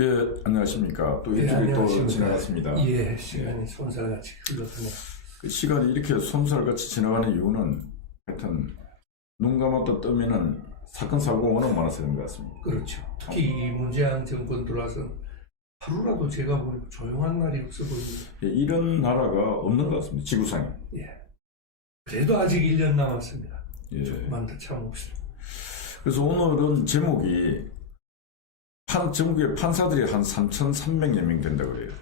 예, 안녕하십니까. 또 일주일이 또 지나갔습니다. 예, 시간이 솜살같이 흘러가네요. 그 시간이 이렇게 솜살같이 지나가는 이유는 하여튼 눈 감았다 뜨면은 사건 사고가 워낙 많아서 그런 것 같습니다. 그렇죠. 특히 이 문재인 정권 들어와서 하루라도 제가 보니까 조용한 날이 없어 보입니다. 예, 이런 나라가 없는 것 같습니다. 지구상에. 예. 그래도 아직 1년 남았습니다. 예. 조금만 더 참읍시다. 그래서 오늘은 제목이 전국의 판사들이 한 3,300여 명 된다고 그래요.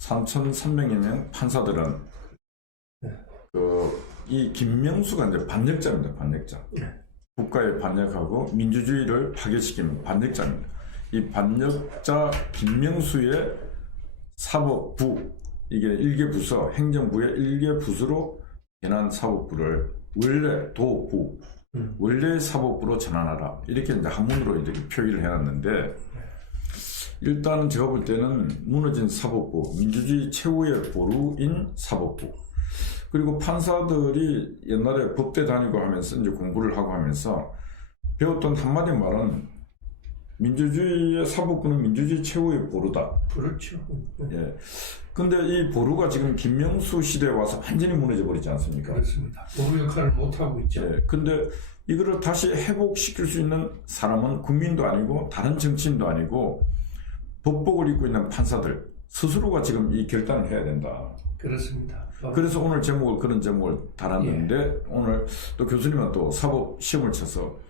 3,300여 명 판사들은 네. 이 김명수가 이제 반역자입니다. 반역자. 네. 국가에 반역하고 민주주의를 파괴시키는 반역자입니다. 이 반역자 김명수의 사법부, 이게 일개 부서, 행정부의 일개 부서로 변한 사법부를 원래 도부, 원래 사법부로 전환하라. 이렇게 이제 한문으로 이제 표기를 해놨는데, 일단은 제가 볼 때는 무너진 사법부, 민주주의 최후의 보루인 사법부, 그리고 판사들이 옛날에 법대 다니고 하면서 이제 공부를 하고 하면서 배웠던 한마디 말은 민주주의의 사법부는 민주주의 최후의 보루다. 그렇죠. 예. 근데 이 보루가 지금 김명수 시대에 와서 완전히 무너져 버리지 않습니까? 그렇습니다. 보루 역할을 못하고 있죠. 예. 근데 이거를 다시 회복시킬 수 있는 사람은 국민도 아니고 다른 정치인도 아니고 법복을 입고 있는 판사들 스스로가 지금 이 결단을 해야 된다. 그렇습니다. 그래서 오늘 그런 제목을 달았는데, 예. 오늘 또 교수님은 또 사법 시험을 쳐서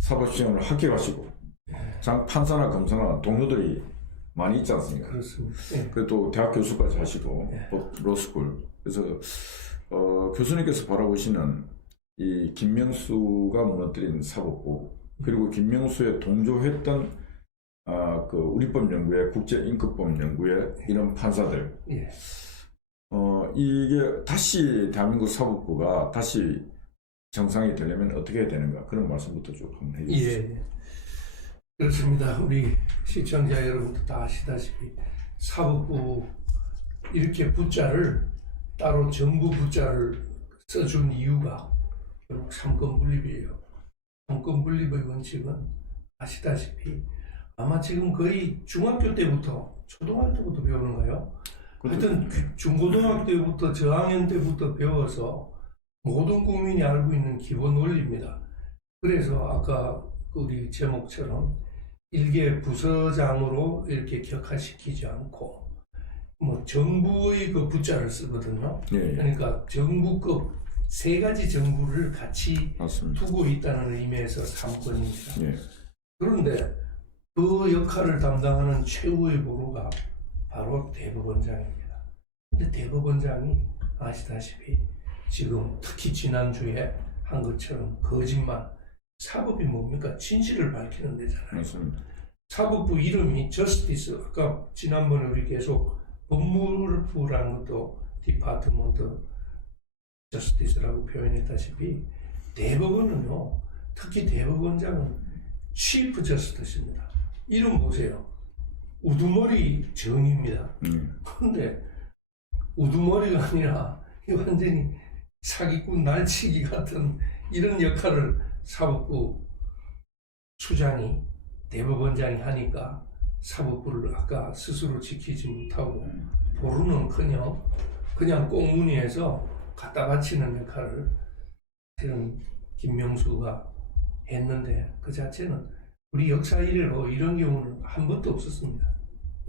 사법 시험을 합격하시고, 예. 판사나 검사나 동료들이 많이 있지 않습니까? 그렇습니다. 예. 그또 대학 교수까지 하시고, 예. 로스쿨. 그래서 교수님께서 바라보시는 이 김명수가 무너뜨린 사법부, 그리고 김명수에 동조했던 우리법연구회, 국제임금법연구회 이런 판사들, 예. 이게 다시 대한민국 사법부가 다시 정상이 되려면 어떻게 해야 되는가, 그런 말씀부터 쭉 한번 해주시죠. 예. 그렇습니다. 우리 시청자 여러분도 다 아시다시피 사법부 이렇게 부자를 따로 정부 부자를 써준 이유가 결국 삼권 분립이에요. 삼권 분립의 원칙은 아시다시피 아마 지금 거의 중학교 때부터 초등학교 때부터 배우는 거예요. 하여튼 중고등학교 때부터 저학년 때부터 배워서 모든 국민이 알고 있는 기본 원리입니다. 그래서 아까 우리 제목처럼 일개 부서장으로 이렇게 격화시키지 않고 정부의 그 부자를 쓰거든요. 예. 그러니까 정부급 세 가지 정부를 같이 맞습니다. 두고 있다는 의미에서 삼권입니다. 예. 그런데 그 역할을 담당하는 최후의 보루가 바로 대법원장입니다. 근데 대법원장이 아시다시피 지금 특히 지난주에 한 것처럼 거짓말, 사법이 뭡니까? 진실을 밝히는 데잖아요. 맞습니다. 사법부 이름이 저스티스, 아까 지난번에 우리 계속 법무부라는 것도 디파트먼트 저스티스라고 표현했다시피 대법원은요, 특히 대법원장은 치프 저스티스입니다. 이름 보세요. 우두머리 정의입니다. 그런데 우두머리가 아니라 완전히 사기꾼 날치기 같은 이런 역할을 사법부 수장이 대법원장이 하니까 사법부를 아까 스스로 지키지 못하고 보루는커녕 그냥 꽁무니에서 갖다 바치는 역할을 지금 김명수가 했는데 그 자체는 우리 역사 이래로 이런 경우는 한 번도 없었습니다.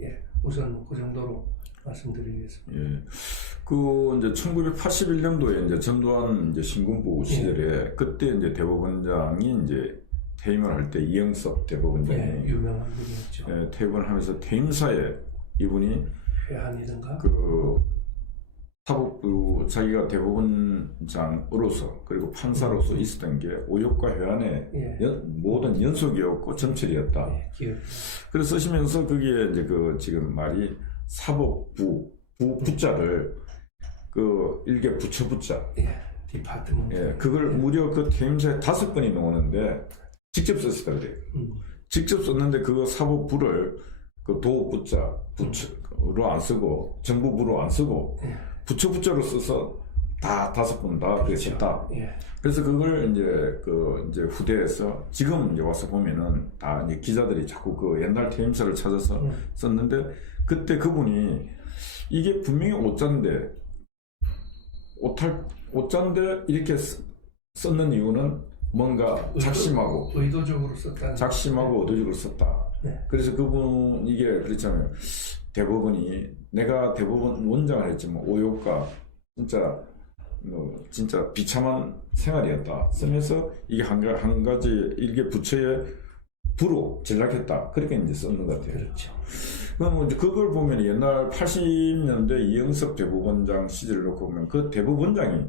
예, 우선 그 정도로 말씀드리겠습니다. 예. 이제 1981년도에 이제 전두환 신군부 시절에, 예. 그때 이제 대법원장이 이제 퇴임을 할 때 이영섭 대법원장이, 예, 유명한 분이었죠. 예, 퇴임을 하면서 퇴임사에 이분이 회한이든가 사법부 자기가 대법원장으로서 그리고 판사로서 있었던 게 오역과 회한의, 예. 모든 연속이었고 점철이었다. 예, 그래서 쓰시면서 거기에 이제 지금 말이 사법부 부자를 일개 부처부자, 예, 디파트먼트, 예, 그걸 무려 퇴임사에 5번이 나오는데 직접 쓰시다 그래요. 직접 썼는데 그 사법부를 도부자 부처로 안 쓰고 정부부로 안 쓰고 부처부자로 써서 다 5분 다 그랬었다. 예. 그래서 그걸 이제 후대에서 지금 이제 와서 보면은 다 이제 기자들이 자꾸 그 옛날 퇴임사를 찾아서 썼는데 그때 그분이 이게 분명히 오자인데 이렇게 썼는 이유는 뭔가 작심하고 의도적으로 썼다는. 작심하고 의도적으로 썼다. 네. 그래서 그분 이게 그렇잖아요. 대법원이 내가 대법원 원장을 했지만 오효과 진짜 비참한 생활이었다. 쓰면서 이게 한 가지 일개 부처의 부로 전락했다. 그렇게 이제 썼는 것 같아요. 그렇죠. 그럼 이제 그걸 보면 옛날 80년대 이영섭 대법원장 시절을 놓고 보면 그 대법원장이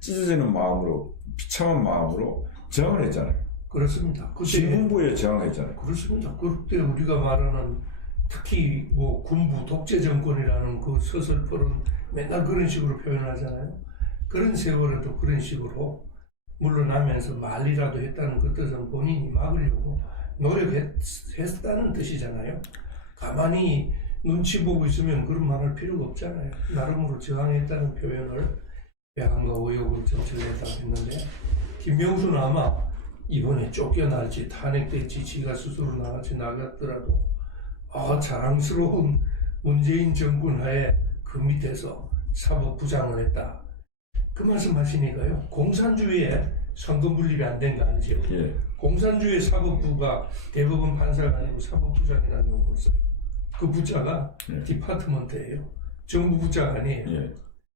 찢어지는 마음으로 비참한 마음으로 저항을 했잖아요. 그렇습니다. 그때 신문부에 저항을 했잖아요. 그렇습니다. 그때 우리가 말하는 특히 뭐 군부 독재 정권이라는 그 서슬퍼는 맨날 그런 식으로 표현하잖아요. 그런 세월에도 그런 식으로 물러나면서 말이라도 했다는 그 뜻은 본인이 막으려고 노력했다는 뜻이잖아요. 가만히 눈치 보고 있으면 그런 말 할 필요가 없잖아요. 나름으로 저항했다는 표현을 배한과 의혹으로 전철냈다고 했는데 김명수는 아마 이번에 쫓겨날지 탄핵될지 지가 스스로 나갔더라도 자랑스러운 문재인 정권 하에 그 밑에서 사법부장을 했다. 그 말씀 하시니까요. 공산주의에 선거 분립이 안 된 거 아니죠? 예. 공산주의 사법부가 대법원 판사가 아니고 사법부장이라는 용어를 써요. 그 부자가 예. 디파트먼트예요. 정부 부자가 아니에요. 예.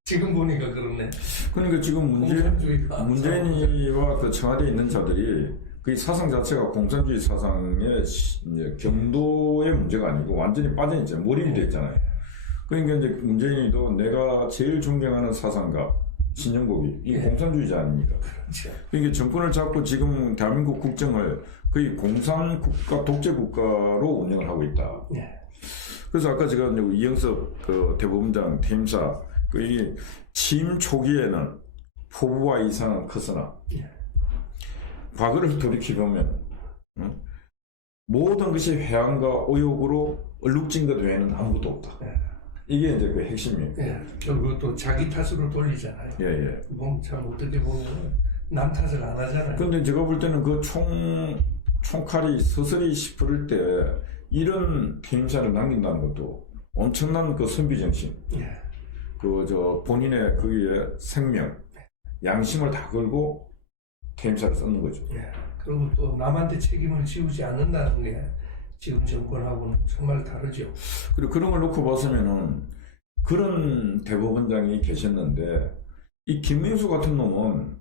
지금 보니까 그렇네. 그러니까 지금 공산주의가 문재인이와 그 청와대에 있는 자들이 그 사상 자체가 공산주의 사상의 이제 경도의 문제가 아니고 완전히 빠져있잖아요. 몰입이 됐잖아요. 그러니까 이제 문재인이도 내가 제일 존경하는 사상가 신영복이 이 공산주의자 아닙니까? 그렇죠. 그러니까 정권을 잡고 지금 대한민국 국정을 거의 공산국가 독재국가로 운영을 하고 있다. 예. 그래서 아까 제가 이영섭 그 대법원장 퇴임사 그 취임 초기에는 포부와 이상은 컸으나 예. 과거를 돌이켜보면 모든 것이 회한과 의혹으로 얼룩진 것 외에는 아무것도 없다. 예. 이게 이제 그 핵심이에요. 예. 그리고 또 자기 탓으로 돌리잖아요. 예. 참 어떻게 보면 남 탓을 안 하잖아요. 근데 제가 볼 때는 그 총칼이 서서히 시푸를 때 이런 퇴임사를 남긴다는 것도 엄청난 그 선비정신. 예. 본인의 거기에 생명, 양심을 다 걸고 퇴임사를 썼는 거죠. 예. 그리고 또 남한테 책임을 지우지 않는다는 게 지금 정권하고는 정말 다르죠. 그리고 그런 걸 놓고 봤으면은 그런 대법원장이 계셨는데 이 김명수 같은 놈은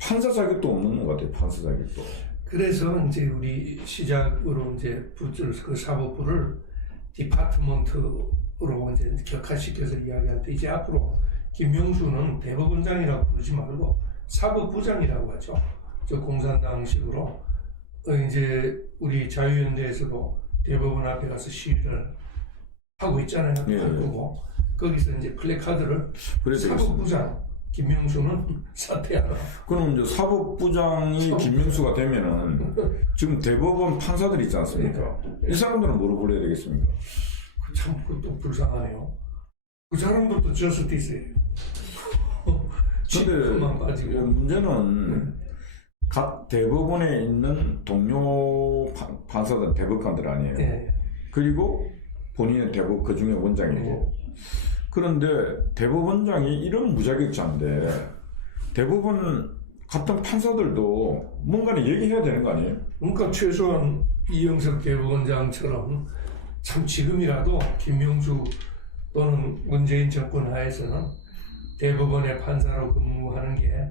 판사 자격도 없는 것 같아요. 판사 자격도. 그래서 이제 우리 시작으로 이제 그 사법부를 디파트먼트로 이제 격화시켜서 이야기할 때 이제 앞으로 김명수는 대법원장이라고 부르지 말고 사법부장이라고 하죠. 저 공산당식으로 이제 우리 자유연대에서도 대법원 앞에 가서 시위를 하고 있잖아요. 예. 바꾸고 거기서 이제 플래카드를 사법부장 김명수는 사퇴하라. 그럼 이제 사법부장이 김명수가 되면은 지금 대법원 판사들 있지 않습니까? 이 사람들은 뭐로 불러야 되겠습니까? 참 그것도 불쌍하네요. 그 사람들도 저스티스예요. 근데 문제는 각 대법원에 있는 동료 판사들, 대법관들 아니에요. 예. 그리고 본인은 그 중에 원장이고. 그런데 대법원장이 이런 무자격자인데 대법원 같은 판사들도 뭔가를 얘기해야 되는 거 아니에요? 그러니까 최소한 이영석 대법원장처럼 참 지금이라도 김명수 또는 문재인 정권 하에서는 대법원의 판사로 근무하는 게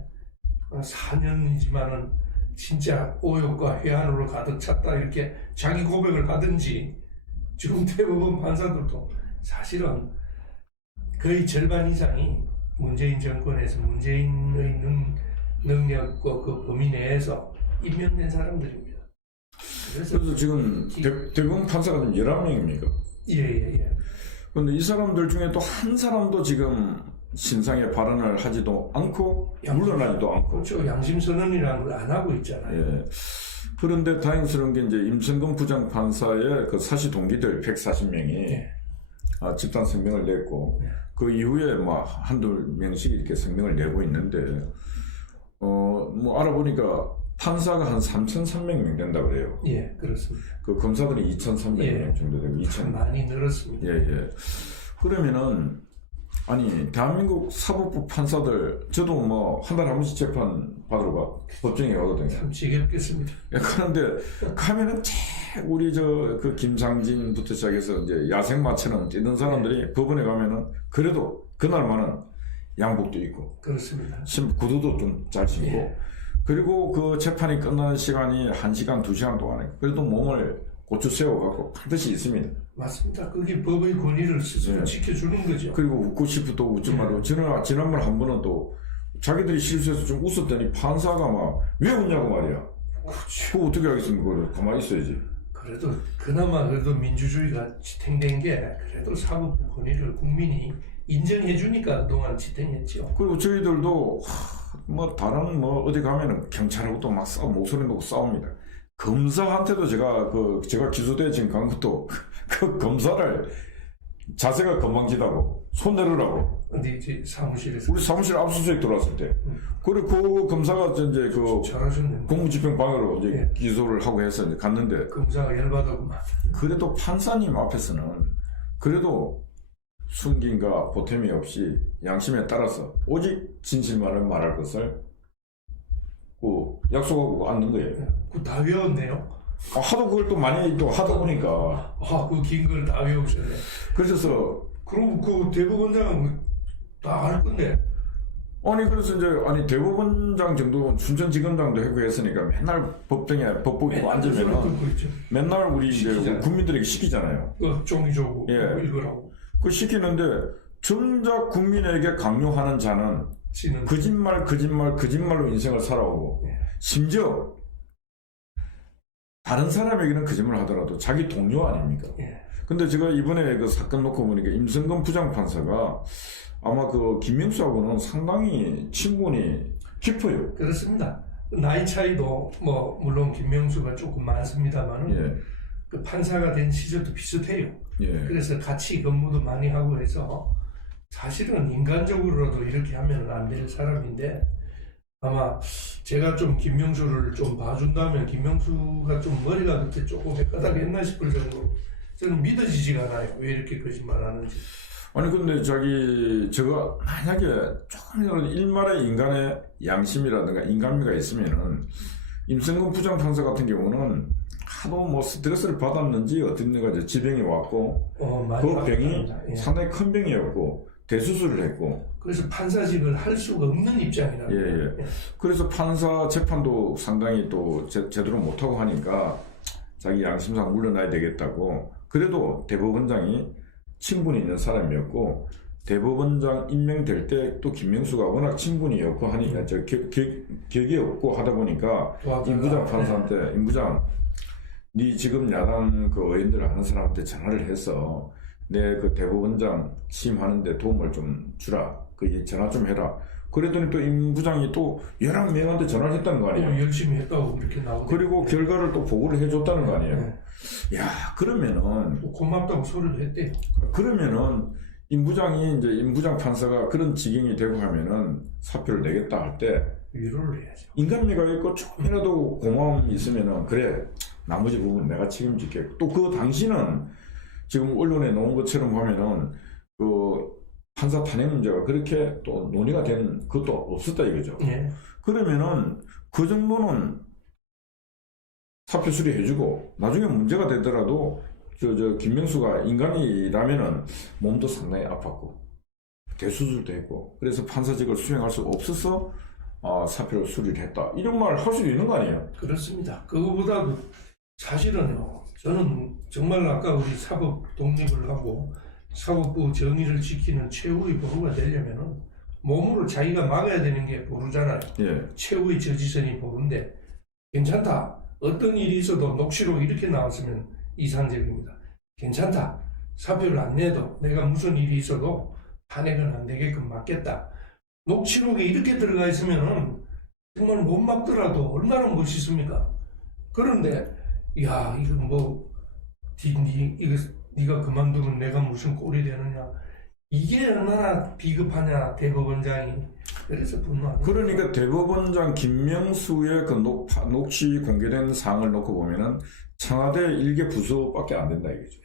4년이지만은 진짜 오욕과 회한으로 가득 찼다 이렇게 자기 고백을 하든지. 지금 대법원 판사들도 사실은 거의 절반 이상이 문재인 정권에서 문재인의 능력과 그 범위 내에서 임명된 사람들입니다. 그래서 지금 대법원 판사가 지금 11명입니까? 예. 그런데 이 사람들 중에 또 한 사람도 지금 신상의 발언을 하지도 않고 물러나지도 않고. 그렇죠. 양심선언이라는 걸 안 하고 있잖아요. 예. 그런데 다행스러운 게 이제 임성근 부장판사의 그 사시 동기들 140명이 집단 성명을 냈고 네. 그 이후에 뭐 한두 명씩 이렇게 성명을 내고 있는데 뭐 알아보니까 판사가 한 3,300명 된다 그래요. 예, 그렇습니다. 그 검사들이 2,300명 예. 정도 되고 2,000. 많이 늘었습니다. 예. 그러면은 아니 대한민국 사법부 판사들 저도 뭐 한 달에 한 번씩 재판 받으러 가 법정에 가거든요. 참 지겹겠습니다. 그런데 가면은 우리 그 김상진부터 시작해서 이제 야생마처럼 뛰는 사람들이 법원에 가면은 그래도 그날만은 양복도 입고 그렇습니다. 구두도 좀 잘 신고 예. 그리고 그 재판이 끝나는 시간이 1시간, 2시간 동안에 그래도 몸을 고추 세워갖고 반드시 있습니다. 맞습니다. 그게 법의 권위를 스스로 예. 지켜주는 거죠. 그리고 웃고 싶어 또 웃지 말고 지난번 한 번은 또 자기들이 실수해서 좀 웃었더니 판사가 막 왜 웃냐고 말이야. 그거 어떻게 하겠습니까? 그걸 가만히 있어야지. 그래도 그나마 그래도 민주주의가 지탱된 게 그래도 사법부 권위를 국민이 인정해 주니까 그동안 지탱했죠. 그리고 저희들도 뭐 다른 뭐 어디 가면은 경찰하고 또 막 목소리 놓고 싸웁니다. 검사한테도 제가 기소돼 지금 간 것도 그 검사를 자세가 건방지다고 손 내려라고 근데 이제 사무실에서 우리 사무실 압수수색 들어왔을 때 그리고 그 검사가 이제 그 잘하셨는데 공무집행방해로 이제 예. 기소를 하고 해서 이제 갔는데 검사가 열받았구만. 그래도 판사님 앞에서는 그래도 숨김과 보탬이 없이 양심에 따라서 오직 진실만을 말할 것을 약속하고 앉는 거예요. 그거 다 외웠네요. 하도 그걸 또 많이 또 하다 보니까 그 긴 걸 다 외우셨네. 그래서 그럼 그 대법원장은 다 할 건데. 그래서 이제 대법원장 정도 순천지검장도 하고 했으니까 맨날 법정에 법복 입고 앉으면은 듣고 있죠. 맨날 우리 이제 시키잖아요. 국민들에게 시키잖아요. 종이 조고 예. 읽으라고. 그 시키는데 정작 국민에게 강요하는 자는 지는 거짓말로 인생을 살아오고 예. 심지어 다른 사람에게는 거짓말 하더라도 자기 동료 아닙니까? 예. 근데 제가 이번에 그 사건 놓고 보니까 임성근 부장판사가 아마 그 김명수하고는 상당히 친분이 깊어요. 그렇습니다. 나이 차이도 뭐 물론 김명수가 조금 많습니다만은 예. 그 판사가 된 시절도 비슷해요. 예. 그래서 같이 근무도 많이 하고 해서 사실은 인간적으로도 이렇게 하면 안 될 사람인데 아마 제가 좀 김명수를 좀 봐준다면 김명수가 좀 머리가 그때 조금 헷가닥했나 싶을 정도로 저는 믿어지지가 않아요. 왜 이렇게 거짓말하는지. 근데 제가 만약에 조금이라도 일말의 인간의 양심이라든가 인간미가 있으면은 임성근 부장판사 같은 경우는 하도 뭐 스트레스를 받았는지 어떤가 이제 지병이 왔고 많이 그 병이 받았답니다. 예. 상당히 큰 병이었고 대수술을 했고 그래서 판사직을 할 수가 없는 입장이라는 예. 거예요. 그래서 판사 재판도 상당히 또 제대로 못하고 하니까 자기 양심상 물러나야 되겠다고 그래도 대법원장이 친분이 있는 사람이었고 대법원장 임명될 때 또 김명수가 워낙 친분이 없고 하니까 격이 없고 하다 보니까 임부장 판사한테 임부장 네 지금 야당 그 의원들 아는 사람한테 전화를 해서 내 그 대법원장 취임하는데 도움을 좀 주라. 그 전화 좀 해라. 그랬더니 또 임부장이 또 11명한테 전화를 했다는 거 아니에요. 열심히 했다고 그렇게 나오고 그리고 결과를 또 보고를 해줬다는 거 아니에요. 네. 야 그러면은 고맙다고 소리를 했대요. 그러면은 임부장 판사가 그런 지경이 되고 하면은 사표를 내겠다 할 때 위로를 해야죠. 인간미가 있고 조금이라도 고마움이 있으면은 그래 나머지 부분 내가 책임질게. 또 그 당시는 지금 언론에 나온 것처럼 하면은 그 판사 탄핵 문제가 그렇게 또 논의가 된 것도 없었다 이거죠. 네. 그러면은 그 정도는 사표 수리해주고 나중에 문제가 되더라도 김명수가 인간이라면은 몸도 상당히 아팠고 대수술도 했고 그래서 판사직을 수행할 수 없어서 사표를 수리를 했다 이런 말 할 수도 있는 거 아니에요? 그렇습니다. 그거보다도 사실은요. 저는 정말 아까 우리 사법 독립을 하고 사법부 정의를 지키는 최후의 보루가 되려면은 몸으로 자기가 막아야 되는 게 보루잖아요. 예. 최후의 저지선이 보루인데 괜찮다. 어떤 일이 있어도 녹취록 이렇게 나왔으면 이상적입니다. 괜찮다. 사표를 안 내도 내가 무슨 일이 있어도 탄핵은 안 되게끔 막겠다. 녹취록에 이렇게 들어가 있으면은 정말 못 막더라도 얼마나 멋있습니까? 그런데 이건 뭐 이거 네가 그만두면 내가 무슨 꼴이 되느냐. 이게 얼마나 비겁하냐 대법원장이. 그래서 분노하는 그러니까 대법원장 김명수의 그 녹취 공개된 사항을 놓고 보면은 청와대 일개 부서밖에 안 된다 이거죠.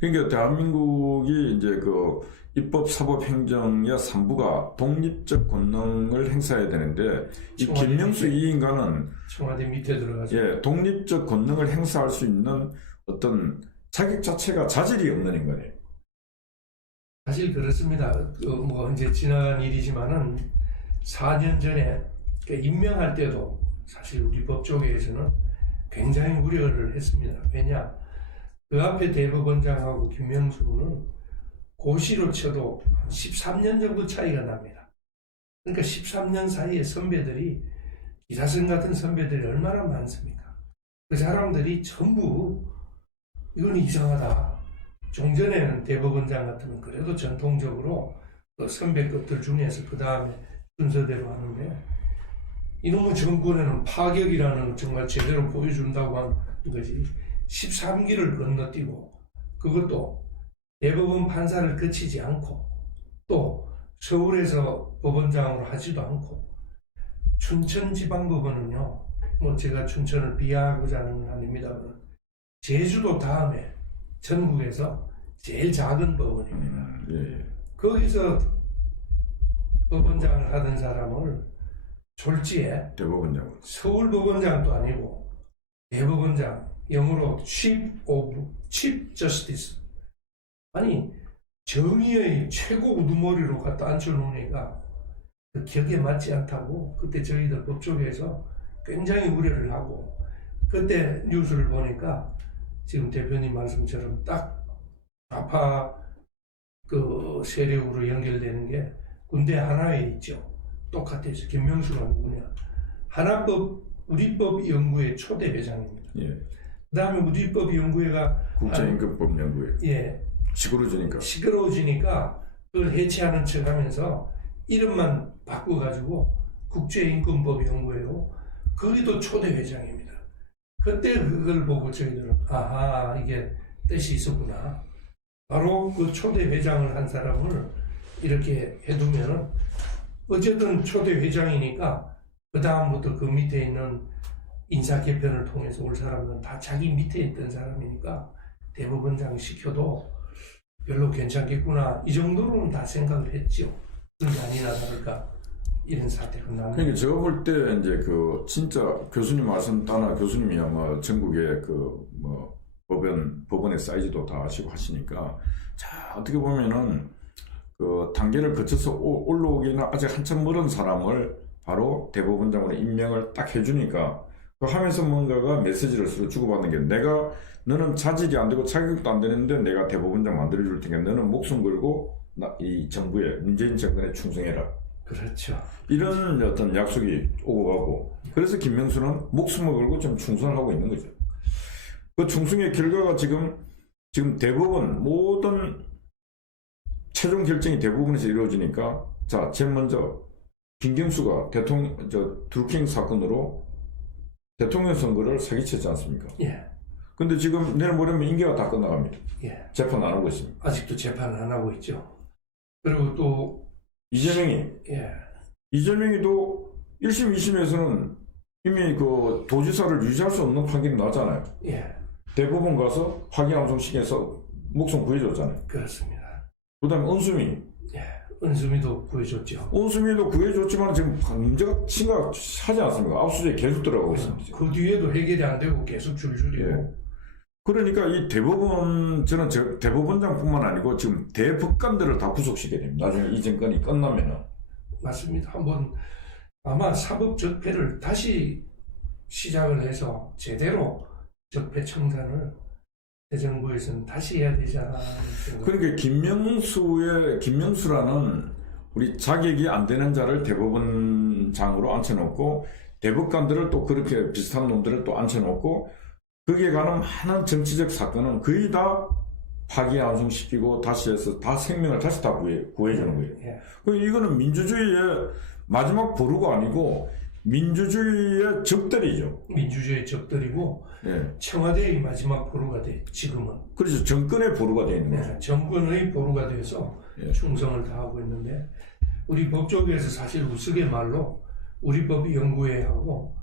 그러니까 대한민국이 이제 그 입법, 사법, 행정의 3부가 독립적 권능을 행사해야 되는데 이 김명수 이 인간은 청와대 밑에 들어가서 예, 독립적 권능을 행사할 수 있는 어떤 자격 자체가 자질이 없는 인간이에요. 사실 그렇습니다. 뭐 이제 지난 일이지만은 4년 전에 임명할 때도 사실 우리 법조계에서는 굉장히 우려를 했습니다. 왜냐? 그 앞에 대법원장하고 김명수는 고시로 쳐도 13년 정도 차이가 납니다. 그러니까 13년 사이에 선배들이 이사선 같은 선배들이 얼마나 많습니까? 그 사람들이 전부 이건 이상하다. 종전에는 대법원장 같으면 그래도 전통적으로 그 선배 것들 중에서 그 다음에 순서대로 하는데 이놈의 정권에는 파격이라는 정말 제대로 보여준다고 한 거지 13기를 건너뛰고 그것도 대법원 판사를 거치지 않고 또 서울에서 법원장으로 하지도 않고 춘천지방법원은요 뭐 제가 춘천을 비하하고자 하는 건 아닙니다만 제주도 다음에 전국에서 제일 작은 법원입니다. 예. 거기서 법원장을 하던 사람을 졸지에 대법원장. 서울법원장도 아니고 대법원장 영어로 Chief Justice 아니 정의의 최고 우두머리로 갖다 앉혀놓으니까 그 격에 맞지 않다고 그때 저희들 법조계에서 굉장히 우려를 하고 그때 뉴스를 보니까 지금 대표님 말씀처럼 딱 좌파 그 세력으로 연결되는 게 군대 하나에 있죠. 똑같아요. 김명수가 누구냐. 하나법 우리법 연구회 초대 회장입니다. 예. 그다음에 우리법 연구회가 국제임금법 연구회. 예. 시끄러워지니까 그걸 해체하는 척하면서 이름만 바꿔가지고 국제임금법 연구회로 거기도 초대 회장입니다. 그때 그걸 보고 저희들은 아하 이게 뜻이 있었구나. 바로 그 초대 회장을 한 사람을 이렇게 해두면은 어쨌든 초대 회장이니까 그 다음부터 그 밑에 있는 인사 개편을 통해서 올 사람은 다 자기 밑에 있던 사람이니까 대법원장 시켜도 별로 괜찮겠구나 이 정도로는 다 생각을 했죠. 그게 아니나 다를까 이런 사태가 나는. 그러니까 제가 볼 때 이제 그 진짜 교수님 말씀 따나 교수님이 아마 전국의 그 뭐 법원의 사이즈도 다 아시고 하시니까 자 어떻게 보면은 그 단계를 거쳐서 올라오기는 아직 한참 멀은 사람을 바로 대법원장으로 임명을 딱 해주니까 그 하면서 뭔가가 메시지를 서로 주고받는 게 내가 너는 자질이 안 되고 자격도 안 되는데 내가 대법원장 만들어줄 테니까 너는 목숨 걸고 이 정부에 문재인 정권에 충성해라. 그렇죠. 이런 어떤 약속이 오고 가고 그래서 김명수는 목숨을 걸고 좀 충성을 하고 있는 거죠. 그 충성의 결과가 지금 대법원 모든 최종 결정이 대부분에서 이루어지니까 자, 제일 먼저 김경수가 드루킹 사건으로 대통령 선거를 사기쳤지 않습니까? 예. 근데 지금 내일 모레면 임기가 다 끝나갑니다. 예. 재판 안 하고 있습니다. 아직도 재판을 안 하고 있죠. 그리고 또 이재명이도 1심, 2심에서는 이미 그 도지사를 유지할 수 없는 판결이 나잖아요. 예. 대법원 가서 파기환송시켜서 목숨 구해줬잖아요. 그렇습니다. 그 다음에 은수미. 예. 은수미도 구해줬죠. 은수미도 구해줬지만 지금 문제가 심각하지 않습니까? 압수수색 계속 들어가고 있습니다. 그 뒤에도 해결이 안 되고 계속 줄줄이고. 예. 그러니까 이 저는 대법원장뿐만 아니고 지금 대법관들을 다 구속시켜야 됩니다. 나중에 이 정권이 끝나면은. 맞습니다. 한번 아마 사법적폐를 다시 시작을 해서 제대로 적폐 청산을 새 정부에서는 다시 해야 되지 않나 생각. 그러니까 김명수라는 우리 자격이 안 되는 자를 대법원장으로 앉혀놓고 대법관들을 또 그렇게 비슷한 놈들을 또 앉혀놓고 거기에 관한 많은 정치적 사건은 거의 다 파기환송시키고 다시 해서 다 생명을 다시 다 구해주는 거예요. 예. 이거는 민주주의의 마지막 보루가 아니고 민주주의의 적들이죠. 민주주의 적들이고 예. 청와대의 마지막 보루가 돼 지금은. 그래서 정권의 보루가 되어 있는 거죠. 네, 정권의 보루가 돼서 예. 충성을 다하고 있는데 우리 법조계에서 사실 우스갯말로 우리 법연구회하고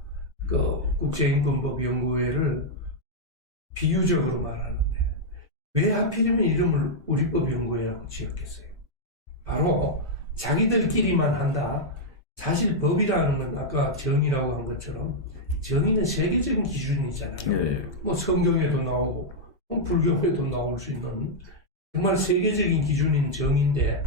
그 국제인권법연구회를 비유적으로 말하는데 왜 하필이면 이름을 우리 법연구회라고 지었겠어요? 바로 자기들끼리만 한다. 사실 법이라는 건 아까 정의라고 한 것처럼 정의는 세계적인 기준이잖아요. 예. 뭐 성경에도 나오고 뭐 불교에도 나올 수 있는 정말 세계적인 기준인 정의인데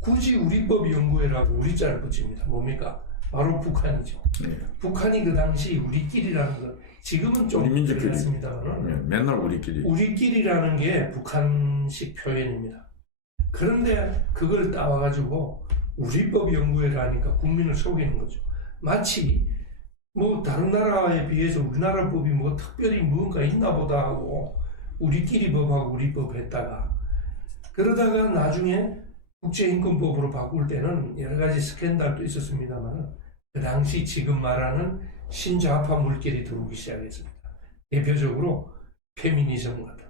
굳이 우리법연구회라고 우리자를 붙입니다. 뭡니까? 바로 북한이죠. 예. 북한이 그 당시 우리끼리라는 건 지금은 좀 우리 민족끼리. 그렇습니다만 예. 맨날 우리끼리. 우리끼리라는 게 북한식 표현입니다. 그런데 그걸 따와가지고 우리법연구회를 하니까 국민을 속이는 거죠. 마치 뭐 다른 나라에 비해서 우리나라 법이 뭐 특별히 뭔가 있나 보다 하고 우리끼리 법하고 우리 법 했다가 그러다가 나중에 국제인권법으로 바꿀 때는 여러 가지 스캔들도 있었습니다만 그 당시 지금 말하는 신좌파 물결이 들어오기 시작했습니다. 대표적으로 페미니즘 같은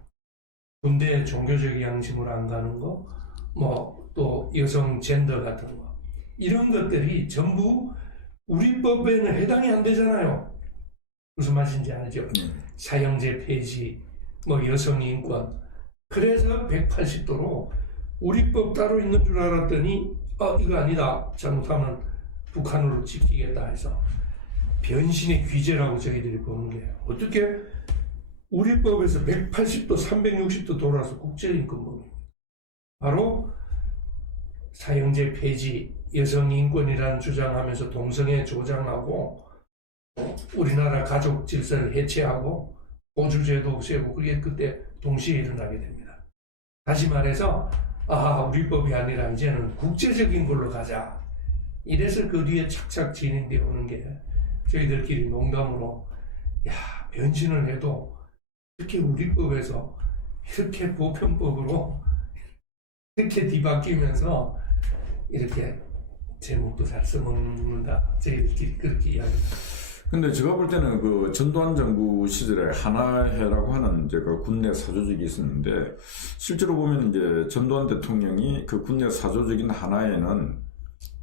군대 종교적 양심으로 안 가는 거, 뭐 또 여성 젠더 같은 거 이런 것들이 전부 우리 법에는 해당이 안 되잖아요. 무슨 말인지 알죠? 사형제 폐지, 뭐 여성 인권. 그래서 180도로 우리 법 따로 있는 줄 알았더니 이거 아니다. 잘못하면 북한으로 찍히겠다 해서 변신의 귀재라고 저희들이 보는 게 어떻게 우리 법에서 180도, 360도 돌아서 국제인권법입니다. 바로 사형제 폐지, 여성 인권이라는 주장하면서 동성애 조장하고 우리나라 가족 질서를 해체하고 보주제도 없애고 그게 그때 동시에 일어나게 됩니다. 다시 말해서 우리 법이 아니라 이제는 국제적인 걸로 가자. 이래서 그 뒤에 착착 진행되어 오는 게 저희들끼리 농담으로 변신을 해도 이렇게 우리 법에서 이렇게 보편법으로 이렇게 뒤바뀌면서 이렇게 제목도 잘 써먹는다. 저희들끼리 그렇게 이야기합니다. 근데 제가 볼 때는 그 전두환 정부 시절에 하나회라고 하는 이제 그 군내 사조직이 있었는데 실제로 보면 이제 전두환 대통령이 그 군내 사조직인 하나회는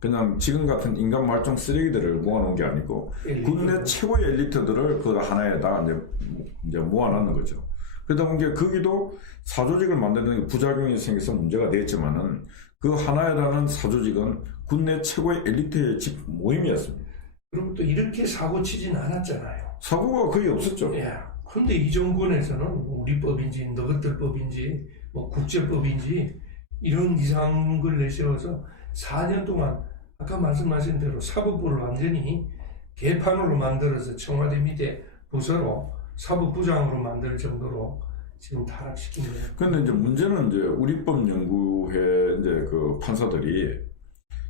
그냥 지금 같은 인간 말종 쓰레기들을 모아놓은 게 아니고 군내 최고의 엘리트들을 그 하나에다 이제 모아놓는 거죠. 그러다 보니까 거기도 사조직을 만드는 게 부작용이 생겨서 문제가 됐지만은 그 하나회라는 사조직은 군내 최고의 엘리트의 집 모임이었습니다. 그리고 또 이렇게 사고 치진 않았잖아요. 사고가 거의 없었죠. 그런데 이 정권에서는 우리 법인지 너희들 법인지 뭐 국제법인지 이런 이상한 걸 내세워서 4년 동안 아까 말씀하신 대로 사법부를 완전히 개판으로 만들어서 청와대 밑에 부서로 사법부장으로 만들 정도로 지금 타락시킨 거예요. 근데 이제 문제는 이제 우리법연구회 이제 그 판사들이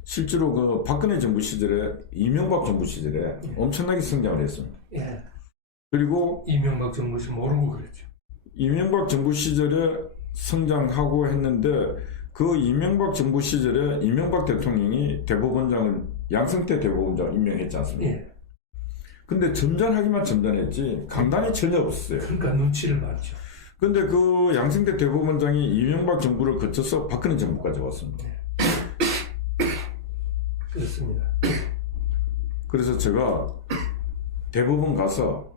실제로 그 박근혜 정부 시절에 이명박 정부 시절에 엄청나게 성장을 했습니다. 그리고 이명박 정부 시 모르고 그랬죠. 이명박 정부 시절에 성장하고 했는데 그 이명박 정부 시절에 이명박 대통령이 대법원장을 양승태 대법원장을 임명했지 않습니까? 근데 점잖하기만 점잖했지 강단이 전혀 없었어요. 그러니까 눈치를 봤죠. 근데 그 양승태 대법원장이 이명박 정부를 거쳐서 박근혜 정부까지 왔습니다. 그렇습니다. 그래서 제가 대법원 가서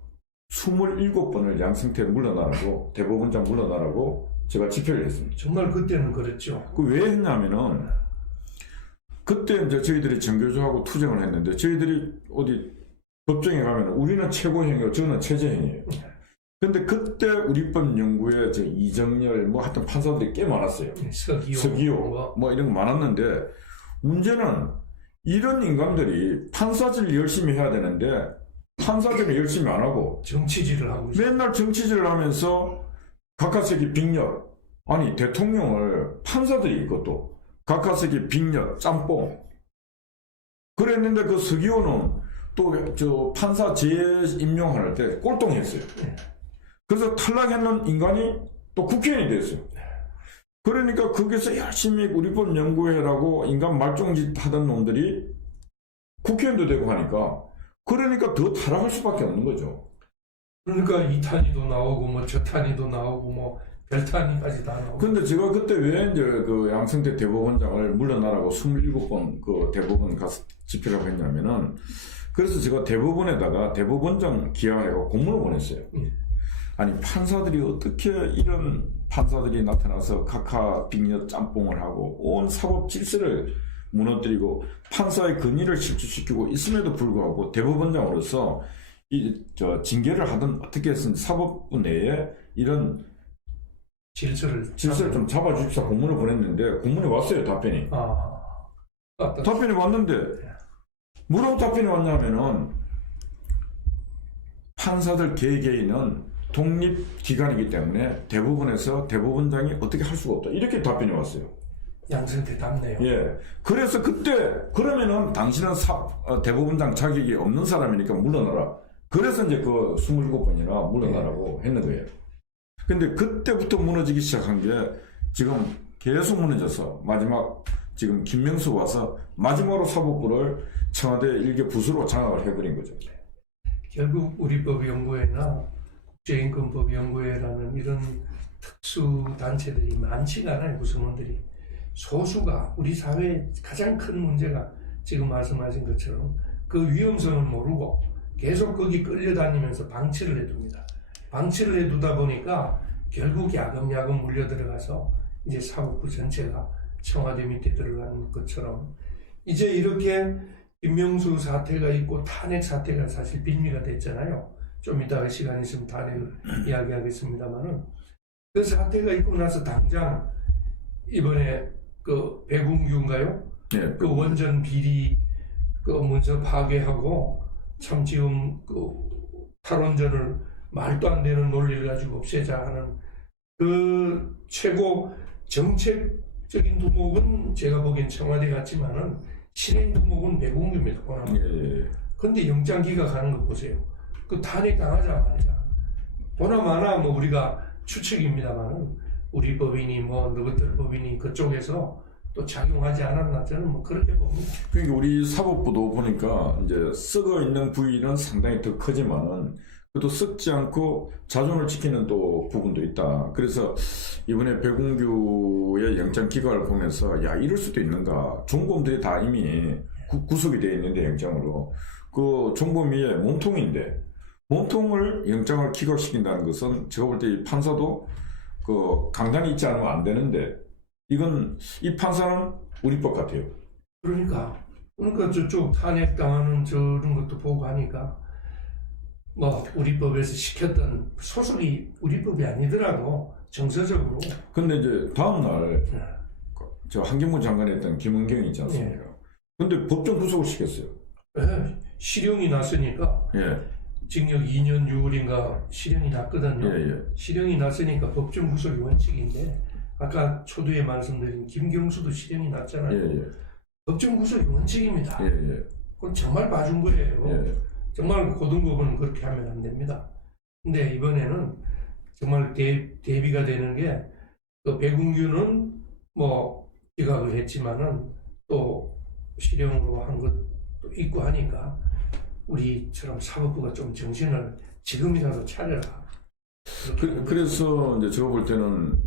27번을 양승태 물러나라고 대법원장 물러나라고 제가 집회를 했습니다. 정말 그때는 그랬죠. 그 왜 했냐면은 그때 이제 저희들이 정교조하고 투쟁을 했는데 저희들이 어디 법정에 가면 우리는 최고형이고 저는 최저형이에요. 근데 그때 우리법 연구에 저 이정열 뭐 하여튼 판사들이 꽤 많았어요. 서기호 뭐 이런 거 많았는데 문제는 이런 인간들이 판사질 열심히 해야 되는데 판사질을 열심히 안 하고 정치질을 하고 있어요. 맨날 정치질을 하면서 각하세기 빅력 아니 대통령을 판사들이 이것도 각하세기 빅력 짬뽕 그랬는데 그 서기호는 또 저 판사 재임명할 때 꼴통했어요. 그래서 탈락했는 인간이 또 국회의원이 됐어요. 그러니까 거기서 열심히 우리법 연구회라고 인간 말종짓 하던 놈들이 국회의원도 되고 하니까 그러니까 더 타락할 수밖에 없는 거죠. 그러니까 이 탄이도 나오고 뭐 저 탄이도 나오고 뭐 별탄이까지 다 나오고. 근데 제가 그때 왜 이제 그 양승태 대법원장을 물러나라고 27번 그 대법원 가서 집회라고 했냐면은, 그래서 제가 대법원에다가 대법원장 기하해서 공문을 보냈어요. 아니, 판사들이 어떻게 이런 판사들이 나타나서 카카 빅녀 짬뽕을 하고 온 사법 질서를 무너뜨리고 판사의 권위를 실추시키고 있음에도 불구하고 대법원장으로서 징계를 하든 어떻게 했든 사법부 내에 이런 질서를 좀 잡아주십사 공문을 보냈는데, 공문이 왔어요. 답변이. 답변이 왔는데 뭐라고 답변이 왔냐면은, 판사들 개개인은 독립기관이기 때문에 대법원에서 대법원장이 어떻게 할 수가 없다, 이렇게 답변이 왔어요. 양승태 답네요. 예. 그래서 그때 그러면은 당신은 대법원장 자격이 없는 사람이니까 물러나라. 그래서 이제 그 27번이나 물러나라고 했는 거예요. 근데 그때부터 무너지기 시작한 게 지금 계속 무너져서 마지막 지금 김명수 와서 마지막으로 사법부를 청와대 일개 부수로 장악을 해버린 거죠. 결국 우리법연구회나 국제인권법연구회라는 이런 특수 단체들이 많지가 않아요. 구성원들이. 소수가 우리 사회의 가장 큰 문제가 지금 말씀하신 것처럼 그 위험성을 모르고 계속 거기 끌려다니면서 방치를 해둡니다. 방치를 해두다 보니까 결국 야금야금 물려 들어가서 이제 사법부 전체가 청와대 밑에 들어가는 것처럼, 이제 이렇게 김명수 사태가 있고 탄핵 사태가 사실 빌미가 됐잖아요. 좀 이따가 시간 있으면 탄핵을 이야기하겠습니다만은, 그 사태가 있고 나서 당장 이번에 그 배궁규인가요? 네. 그 원전 비리 그 문서 파괴하고 참 지금 그 탈원전을 말도 안 되는 논리를 가지고 없애자 하는 그 최고 정책적인 두목은 제가 보기엔 청와대 같지만은 실행 두목은 배궁규입니다. 그런데 영장 기각하는 거 보세요. 그 탄핵 당하자 말이자. 보나마나 뭐 우리가 추측입니다만은 우리 법인이 뭐 너희들 법인이 그쪽에서 또 작용하지 않았나, 저는 뭐 그렇게 봅니다. 그러니까 우리 사법부도 보니까 이제 썩어 있는 부위는 상당히 더 크지만은 그래도 썩지 않고 자존을 지키는 또 부분도 있다. 그래서 이번에 배궁규의 영장 기각을 보면서 야, 이럴 수도 있는가. 종범들이 다 이미 구속이 되어 있는데 영장으로 그 종범이의 몸통인데 몸통을 영장을 기각시킨다는 것은 제가 볼 때 이 판사도 그 강단이 있지 않으면 안 되는데, 이건 이 판사는 우리 법 같아요. 그러니까 저쪽 탄핵 당하는 저런 것도 보고 하니까 뭐 우리 법에서 시켰던 소속이 우리 법이 아니더라도 정서적으로. 근데 이제 다음 날 저 한경무 장관이 했던 김은경이 있지 않습니까? 근데 법정 구속을 시켰어요. 네, 실형이 났으니까. 예. 징역 2년 6월인가 실형이 났거든요. 예. 실형이 났으니까 법정 구속이 원칙인데, 아까 초두에 말씀드린 김경수도 실형이 났잖아요. 예. 법정 구속이 원칙입니다. 예. 그건 정말 봐준 거예요. 예. 정말 고등법원은 그렇게 하면 안 됩니다. 근데 이번에는 정말 대비가 되는 게, 그 배궁규는 뭐 기각을 했지만은 또 실형으로 한 것도 있고 하니까 우리처럼 사법부가 좀 정신을 지금이라도 차려라. 그래서 이제 제가 볼 때는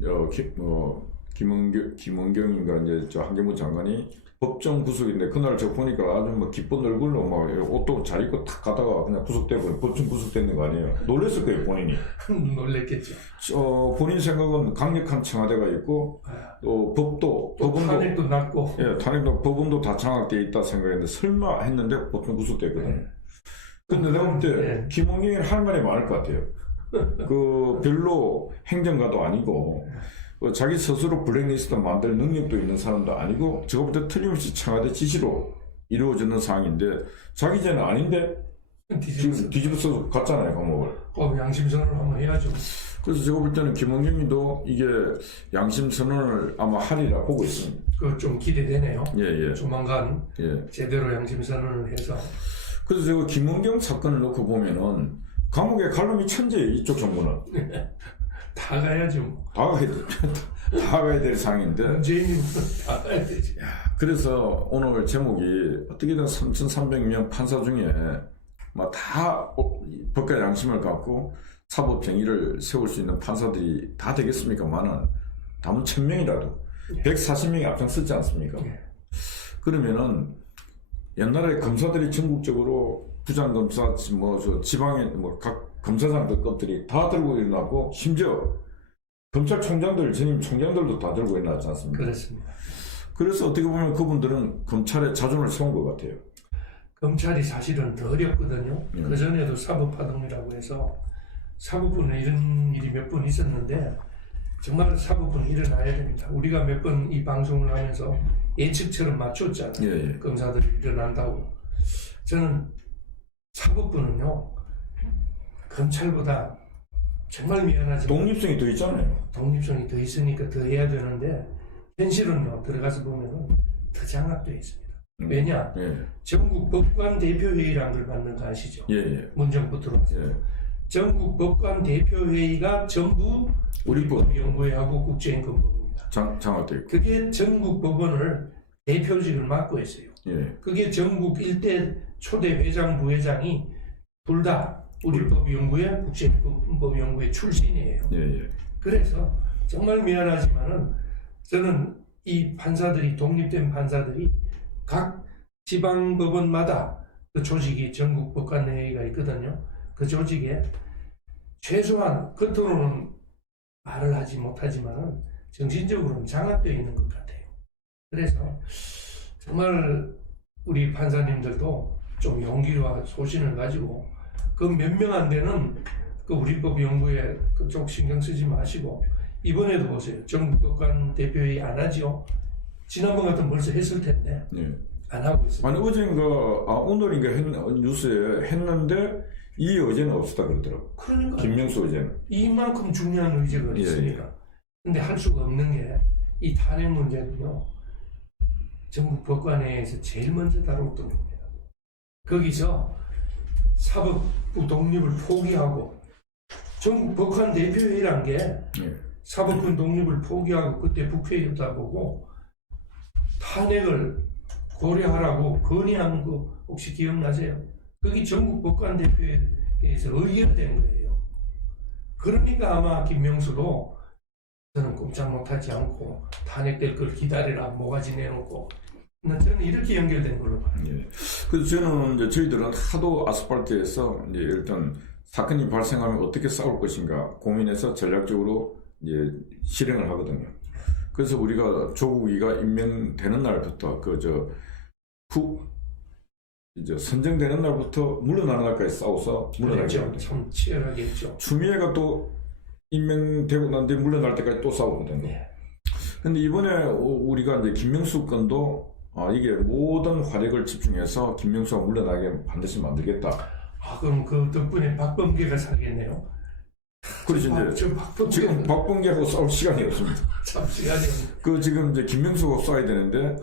김은경인가 이제 저 한경무 장관이 법정 구속인데, 그날 제가 보니까 아주 뭐 기쁜 얼굴로 막 옷도 잘 입고 탁 가다가 그냥 구속되고 법정 구속되는 거 아니에요. 놀랬을 거예요, 본인이. 놀랬겠죠. 본인 생각은 강력한 청와대가 있고 또 법도 탄핵도 났고. 예, 탄핵도 법원도 다 장악되어 있다 생각했는데 설마 했는데 법정 구속됐거든요. 근데 내가 볼 때 김은경이 할 말이 많을 것 같아요. 그 별로 행정가도 아니고 자기 스스로 블랙리스트 만들 능력도 있는 사람도 아니고, 제가 볼 때 틀림없이 청와대 지시로 이루어지는 상황인데 자기 죄는 아닌데 지금 뒤집어서 갔잖아요, 감옥을. 양심선언을 한번 해야죠. 그래서 제가 볼 때는 김은경이도 이게 양심선언을 아마 하리라 보고 있습니다. 그 좀 기대되네요. 예. 조만간 제대로 양심선언을 해서. 그래서 제가 김은경 사건을 놓고 보면은 감옥에 갈 놈이 천재예요, 이쪽 정부는. 다 가야죠. 다 가야 될 상황인데. 문재인이 다 가야 되지. 그래서 오늘 제목이 어떻게든 3,300명 판사 중에 다 법과 양심을 갖고 사법 정의를 세울 수 있는 판사들이 다 되겠습니까만은 다만 1000명이라도 140명이 앞장서지 않습니까? 그러면은 옛날에 검사들이 전국적으로 부장검사, 지방에 각 검사장급들이 다 들고 일어나고 심지어 검찰총장들, 전임 총장들도 다 들고 일어나지 않습니까? 그렇습니다. 그래서 어떻게 보면 그분들은 검찰의 자존을 세운 것 같아요. 검찰이 사실은 더 어렵거든요. 그전에도 사법파동이라고 해서 사법부는 이런 일이 몇 번 있었는데 정말 사법부는 일어나야 됩니다. 우리가 몇 번 이 방송을 하면서 예측처럼 맞췄잖아요. 검사들이 일어난다고. 저는 사법부는요, 검찰보다 정말 미안하지만 독립성이 더 있잖아요. 독립성이 더 있으니까 더 해야 되는데 현실은요, 들어가서 보면은 더 장악되어 있습니다. 왜냐? 전국 법관 대표회의라는 걸 만든 거 아시죠? 문정부 들어왔어요. 전국 법관 대표회의가 전부 우리법연구회하고 국제인권법입니다. 장악되어 있고. 그게 전국 법원을 대표직을 맡고 있어요. 그게 전국 일대 초대 회장, 부회장이 둘 다 우리법연구회, 국제인권법연구회 출신이에요. 그래서 정말 미안하지만은 저는 이 판사들이, 독립된 판사들이 각 지방법원마다 그 조직이 전국 법관회의가 있거든요. 그 조직에 최소한 겉으로는 말을 하지 못하지만 정신적으로는 장악되어 있는 것 같아요. 그래서 정말 우리 판사님들도 좀 용기와 소신을 가지고 그 몇 명 안 되는 그 우리법 연구에 그쪽 신경 쓰지 마시고 이번에도 보세요. 전국 법관 대표회의 안 하죠. 지난번 같으면 벌써 했을 텐데 안 하고 있어요. 아니 어젠가 오늘인가 뉴스에 했는데 이 의제는 없었다 그러더라고. 그러니까 김명수 의제는 이만큼 중요한 의제가 있으니까. 근데 할 수가 없는 게 이 탄핵 문제는요, 전국 법관회의에서 제일 먼저 다뤘던 겁니다. 거기서 사법부 독립을 포기하고 전국 법관 대표회의란 게 사법부 독립을 포기하고 그때 국회의다 보고 탄핵을 고려하라고 건의한 거 혹시 기억나세요? 그게 전국 법관 대표회에서 의결된 거예요. 그러니까 아마 김명수도 저는 꼼짝 못하지 않고 탄핵될 걸 기다리라 모가지 내놓고 저는 이렇게 연결된 걸로 봐요. 그래서 저는 이제 저희들은 하도 아스팔트에서 이제 일단 사건이 발생하면 어떻게 싸울 것인가 고민해서 전략적으로 이제 실행을 하거든요. 그래서 우리가 조국이가 임명되는 날부터 이제 선정되는 날부터 물러나는 날까지 싸워서 물러나죠. 참 치열하게 했죠. 추미애가 또 임명되고 난 뒤에 물러날 때까지 또 싸우거든요. 근데 이번에 우리가 이제 김명수 건도 이게 모든 화력을 집중해서 김명수가 물러나게 반드시 만들겠다. 그럼 그 덕분에 박범계가 살겠네요. 그렇죠. 지금 박범계하고 싸울 시간이 없습니다. 참 시간이 없네. 지금 이제 김명수가 쏴야 되는데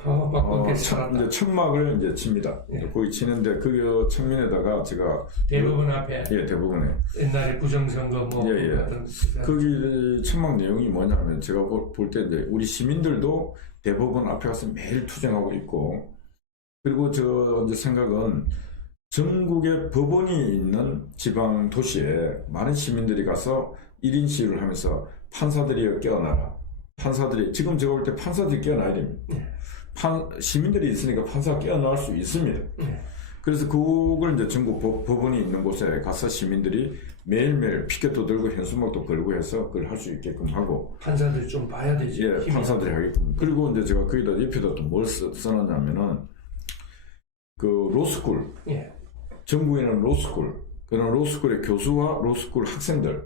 이제 천막을 이제 칩니다. 거기 치는데 그 측면에다가 제가 대법원 앞에 대법원에 옛날에 부정선거 같은 거기 천막 내용이 뭐냐면 제가 볼 때 이제 우리 시민들도 대법원 앞에 가서 매일 투쟁하고 있고 그리고 이제 생각은 전국에 법원이 있는 지방 도시에 많은 시민들이 가서 1인 시위를 하면서 판사들이 깨어나라. 판사들이 지금 제가 볼 때 판사들이 깨어나야 됩니다. 시민들이 있으니까 판사가 깨어날 수 있습니다. 그래서 그걸 이제 전국 법원이 있는 곳에 가서 시민들이 매일매일 피켓도 들고 현수막도 걸고 해서 그걸 할 수 있게끔 하고 판사들이 좀 봐야 되지. 판사들이 하게끔. 그리고 이제 제가 거기다 옆에다 또 뭘 써놨냐면은 그 로스쿨 전국에는 로스쿨 그런 로스쿨의 교수와 로스쿨 학생들이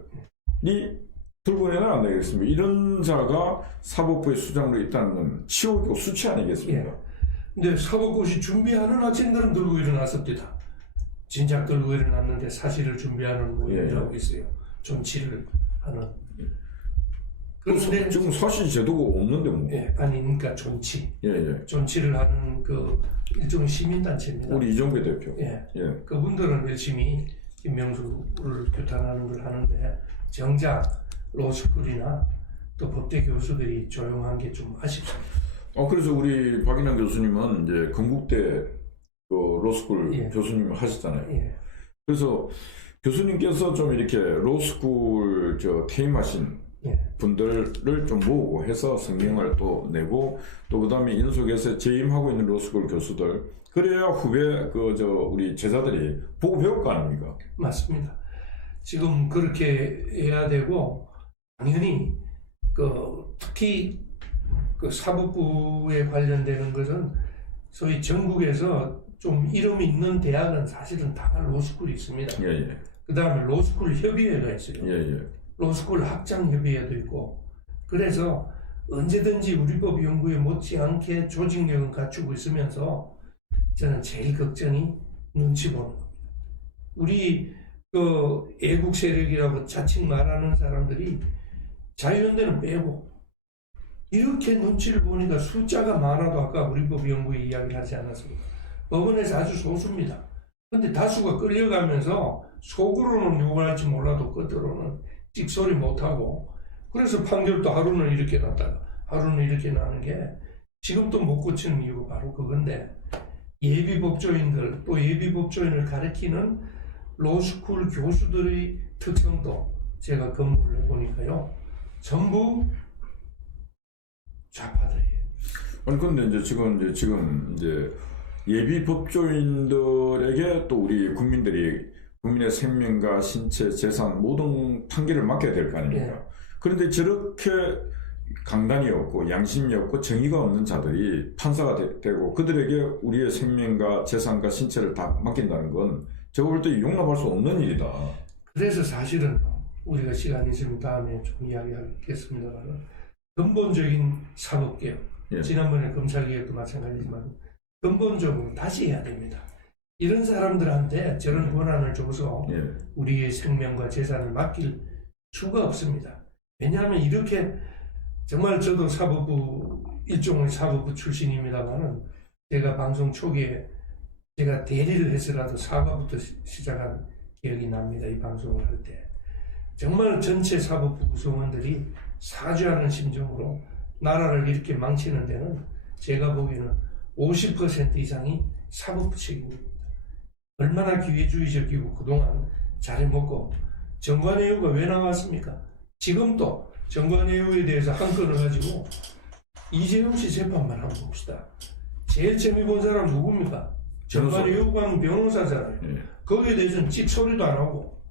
들고 내는 안 되겠습니까? 이런 자가 사법부의 수장으로 있다는 건 치욕이고 수치 아니겠습니까? 근데 사법고시 준비하는 학생들은 들고 일어났습니다. 진작 들고 일어났는데 사실을 준비하는 모임이라고 있어요. 존치를 하는. 그런데 지금 사실 제도가 없는데 뭐. 아니 그러니까 존치. 존치를 하는 그 일종의 시민단체입니다. 우리 이종배 대표. 그분들은 열심히 김명수를 규탄하는 걸 하는데 정작 로스쿨이나 또 법대 교수들이 조용한 게 좀 아쉽습니다. 그래서 우리 박인환 교수님은 이제 건국대 그 로스쿨 교수님 하셨잖아요. 그래서 교수님께서 좀 이렇게 로스쿨 퇴임하신 예. 분들을 좀 모으고 해서 성명을 또 내고 또 그다음에 인수해서 재임하고 있는 로스쿨 교수들 그래야 후배 우리 제자들이 보고 배울 거 아닙니까? 맞습니다. 지금 그렇게 해야 되고 당연히 특히 사법부에 관련되는 것은 소위 전국에서 좀 이름 있는 대학은 사실은 다 로스쿨이 있습니다. 예. 그 다음에 로스쿨 협의회가 있어요. 예. 로스쿨 학장 협의회도 있고 그래서 언제든지 우리법 연구에 못지않게 조직력은 갖추고 있으면서 저는 제일 걱정이 눈치 보는 겁니다. 우리 애국 세력이라고 자칭 말하는 사람들이 자유연대는 빼고 이렇게 눈치를 보니까 숫자가 많아도 아까 우리법 연구에 이야기를 하지 않았습니까? 법원에서 아주 소수입니다. 근데 다수가 끌려가면서 속으로는 욕을 할지 몰라도 겉으로는 찍소리 못하고 그래서 판결도 하루는 이렇게 났다가 하루는 이렇게 나는 게 지금도 못 고치는 이유가 바로 그건데 예비법조인들 또 예비법조인을 가르치는 로스쿨 교수들의 특성도 제가 근무를 해보니까요 전부 좌파들이에요. 아니 근데 지금 예비 법조인들에게 또 우리 국민의 생명과 신체, 재산 모든 판결을 맡겨야 될 거 아닙니까? 예. 그런데 저렇게 강단이 없고 양심이 없고 정의가 없는 자들이 판사가 되고 그들에게 우리의 생명과 재산과 신체를 다 맡긴다는 건 제가 볼 때 용납할 수 없는 일이다. 그래서 사실은 우리가 시간이 있으면 다음에 좀 이야기하겠습니다만 근본적인 사법개혁 예. 지난번에 검찰개혁도 마찬가지지만 근본적으로 다시 해야 됩니다. 이런 사람들한테 저런 권한을 줘서 예. 우리의 생명과 재산을 맡길 수가 없습니다. 왜냐하면 이렇게 정말 저도 일종의 사법부 출신입니다만은 제가 방송 초기에 제가 대리를 해서라도 사과부터 시작한 기억이 납니다. 이 방송을 할 때. 정말 전체 사법부 구성원들이 사죄하는 심정으로 나라를 이렇게 망치는 데는 제가 보기에는 50% 이상이 사법부 책임입니다. 얼마나 기회주의적이고 그동안 잘해먹고 정관예우가 왜 나왔습니까? 지금도 정관예우에 대해서 한 건을 가지고 이재용 씨 재판만 한번 봅시다. 제일 재미 본 사람 누굽니까? 정관예우관 변호사잖아요. 예. 거기에 대해서는 찍소리도 안 하고